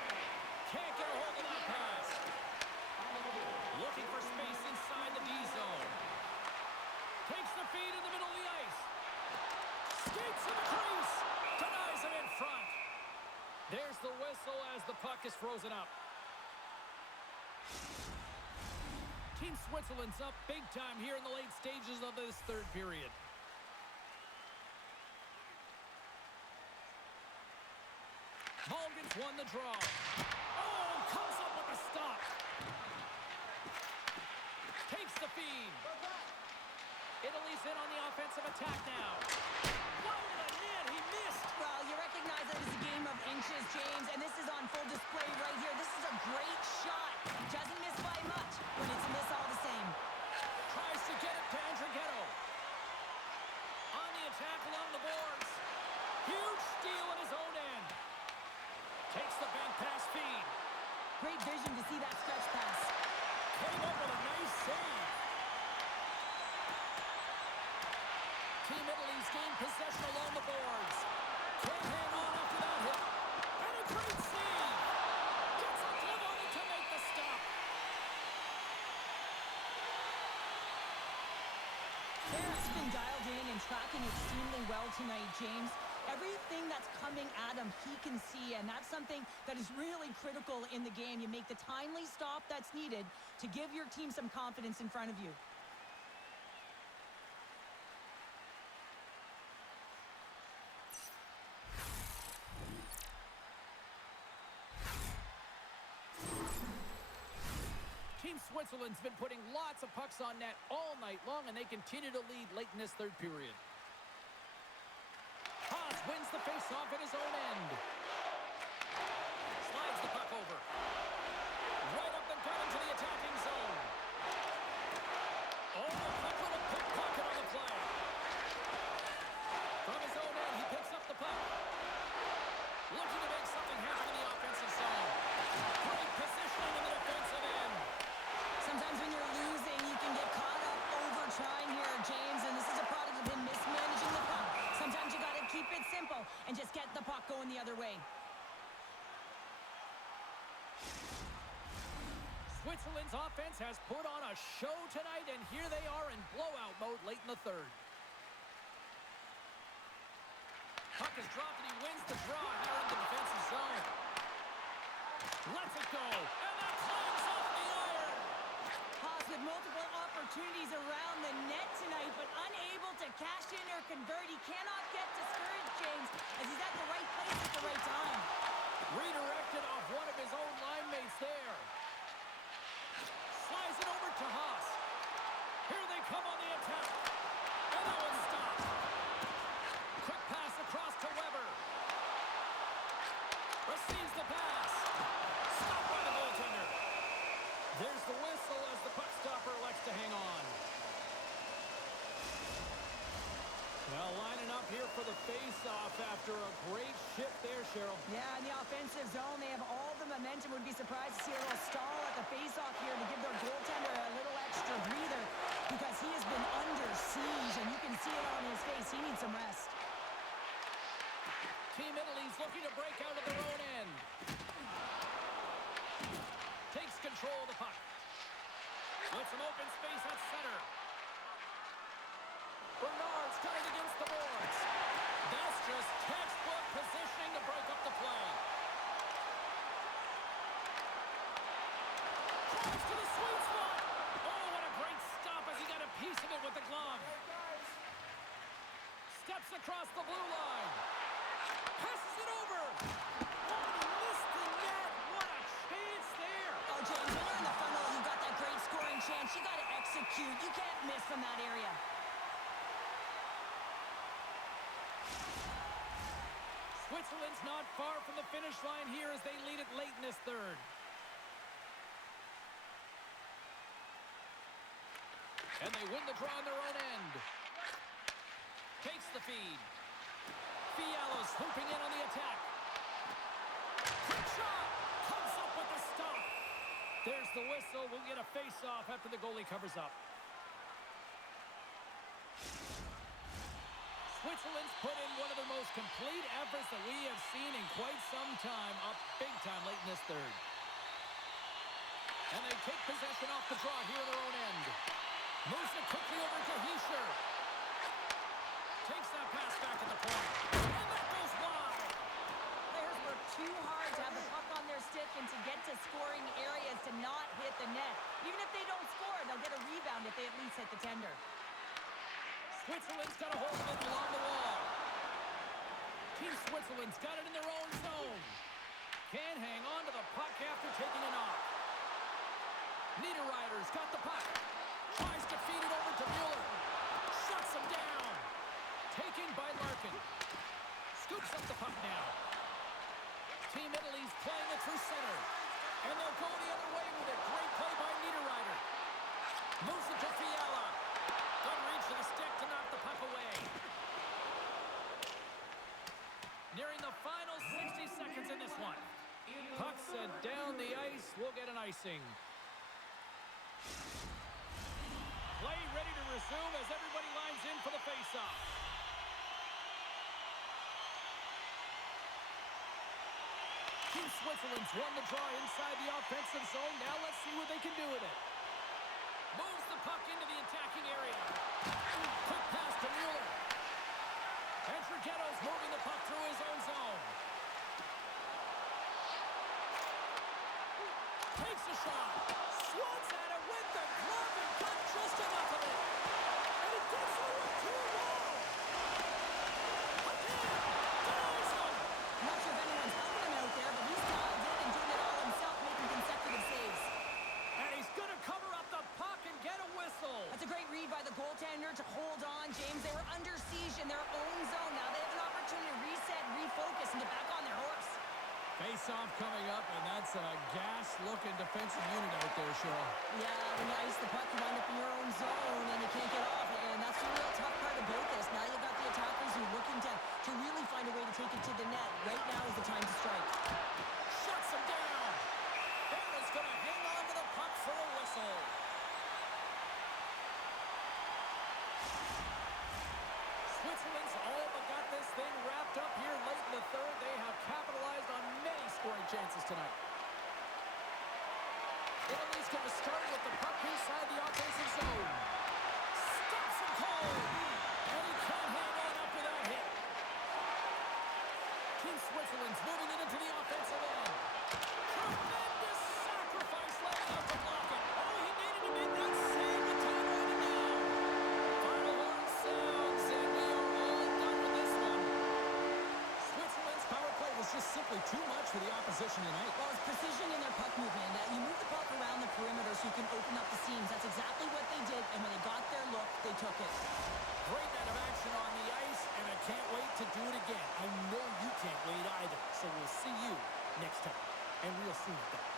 Can't get a hold of that pass. Looking for space inside the D zone. Takes the feed in the middle of the ice. Skates in the crease. Denies him in front. There's the whistle as the puck is frozen up. Team Switzerland's up big time here in the late stages of this third period. Malgin's won the draw. Oh, comes up with a stop. Takes the feed. Italy's in on the offensive attack now. Wide of the net, he missed. Well, you recognize that it's a game of inches, James, and this is on full display right here. This is a great shot. Doesn't miss by much, but it's a miss all the same. Tries to get it to Andrighetto. On the attack along the boards. Huge steal at his own end. Takes the bank pass feed. Great vision to see that stretch pass. Came up with a nice save. Team Italy's gained possession along the boards. Can't hang on after that hit. And a great save. Gets a glove on it to make the stop. been tracking extremely well tonight, James. Everything that's coming at him, he can see, and that's something that is really critical in the game. You make the timely stop that's needed to give your team some confidence in front of you. Team Switzerland's been putting lots of pucks on net all night long, and they continue to lead late in this third period. Haas wins the face-off at his own end. Slides the puck over. Right up and down to the attacking zone. Oh, a quick little pickpocket on the play. From his own end, he picks up the puck. Looking to make something happen in the offensive zone. Great positioning in the defensive end. Sometimes when you're losing, you can get caught up over trying here, James, and this is a product of him mismanaging the puck. Sometimes you got to keep it simple and just get the puck going the other way. Switzerland's offense has put on a show tonight, and here they are in blowout mode late in the third. Puck is dropped, and he wins the draw here in the defensive zone. Lets it go, and that climbs off the iron. Haas with multiple opportunities around the net tonight, but unable to cash in or convert. He cannot get discouraged, James, as he's at the right place at the right time. Redirected off one of his own line mates there. Slides it over to Haas. Here they come on the attack. And that one's stopped. Quick pass across to Weber. Receives the pass. Stopped by the goaltender. There's the whistle as the puck stopper elects to hang on. Well, lining up here for the face-off after a great shift there, Cheryl. Yeah, in the offensive zone, they have all the momentum. Would be surprised to see a little stall at the face-off here to give their goaltender a little extra breather because he has been under siege, and you can see it on his face. He needs some rest. Team Italy's looking to break out of their own end. Takes control of the puck. With some open space at center. Bernard's got it against the boards. That's just textbook positioning to break up the play. Drives to the sweet spot. Oh, what a great stop as he got a piece of it with the glove. Steps across the blue line. Passes it over. Oh, he missed the net. What a chance there. Oh, James, when you're in the funnel, you've got that great scoring chance. You got to execute. You can't miss from that area. Switzerland's not far from the finish line here as they lead it late in this third. And they win the draw on their own end. Takes the feed. Fiala's swooping in on the attack. Quick shot! Comes up with the stop. There's the whistle. We'll get a face-off after the goalie covers up. Switzerland's put in one of the most complete efforts that we have seen in quite some time, up big time late in this third. And they take possession off the draw here in their own end. Moves it quickly over to Heischer. Takes that pass back at the point. And that goes wide. Players work too hard to have the puck on their stick and to get to scoring areas to not hit the net. Even if they don't score, they'll get a rebound if they at least hit the tender. Switzerland's got a hold of it along the wall. Team Switzerland's got it in their own zone. Can't hang on to the puck after taking it off. Niederreiter's got the puck. Tries to feed it over to Mueller. Shuts him down. Taken by Larkin. Scoops up the puck now. Team Italy's playing it through center. And they'll go the other way with it. Great play by Niederreiter. Moves it to Fiala. Good reach to the stick to knock the puck away. Nearing the final 60 seconds in this one. Puck sent down the ice. We'll get an icing. Play ready to resume as everybody lines in for the face-off. Team Switzerland's won the draw inside the offensive zone. Now let's see what they can do with it. Moves the puck into the attacking area. Quick pass to Mueller. And Trighetto's moving the puck through his own zone. Takes a shot. Swats at it with the glove and got just enough of it. And he gets through it too long. Again, denies him. I'm not sure if anyone's helping him out there, but he's dialed in and doing it all himself, making consecutive saves. And he's going to cover up the puck and get a whistle. That's a great read by the goaltender to hold on, James. They were under siege in their own zone. Now they have an opportunity to reset, refocus, and get back on their horse. Face-off coming up, and that's a gas-looking defensive unit out there, Cheryl. Yeah, when you ice the puck, you wind up in your own zone, and you can't get off. And that's the real tough part about this. Now you've got the attackers who are looking to really find a way to take it to the net. Right now is the time to strike. Shuts him down. Bear is going to hang on to the puck for a whistle. Switzerland's all but got this thing wrapped up here late in the third. They have capitalized on many scoring chances tonight. Italy's going to start with the puck inside the offensive zone. Stops him cold. And he can't hang on after that hit. Team Switzerland's moving it into the offensive end. Tremendous sacrifice laying out to block it. Oh, he needed to make that save with time running down. Final horn sounds, and we are all done with this one. Switzerland's power play was just simply too much for the opposition tonight. Well, it's precision in their puck movement. You move the puck around the perimeter so you can open up the seams. That's exactly what they did, and when they got their look, they took it. Great night of action on the ice, and I can't wait to do it again. I know you can't wait either, so we'll see you next time, and real soon at that.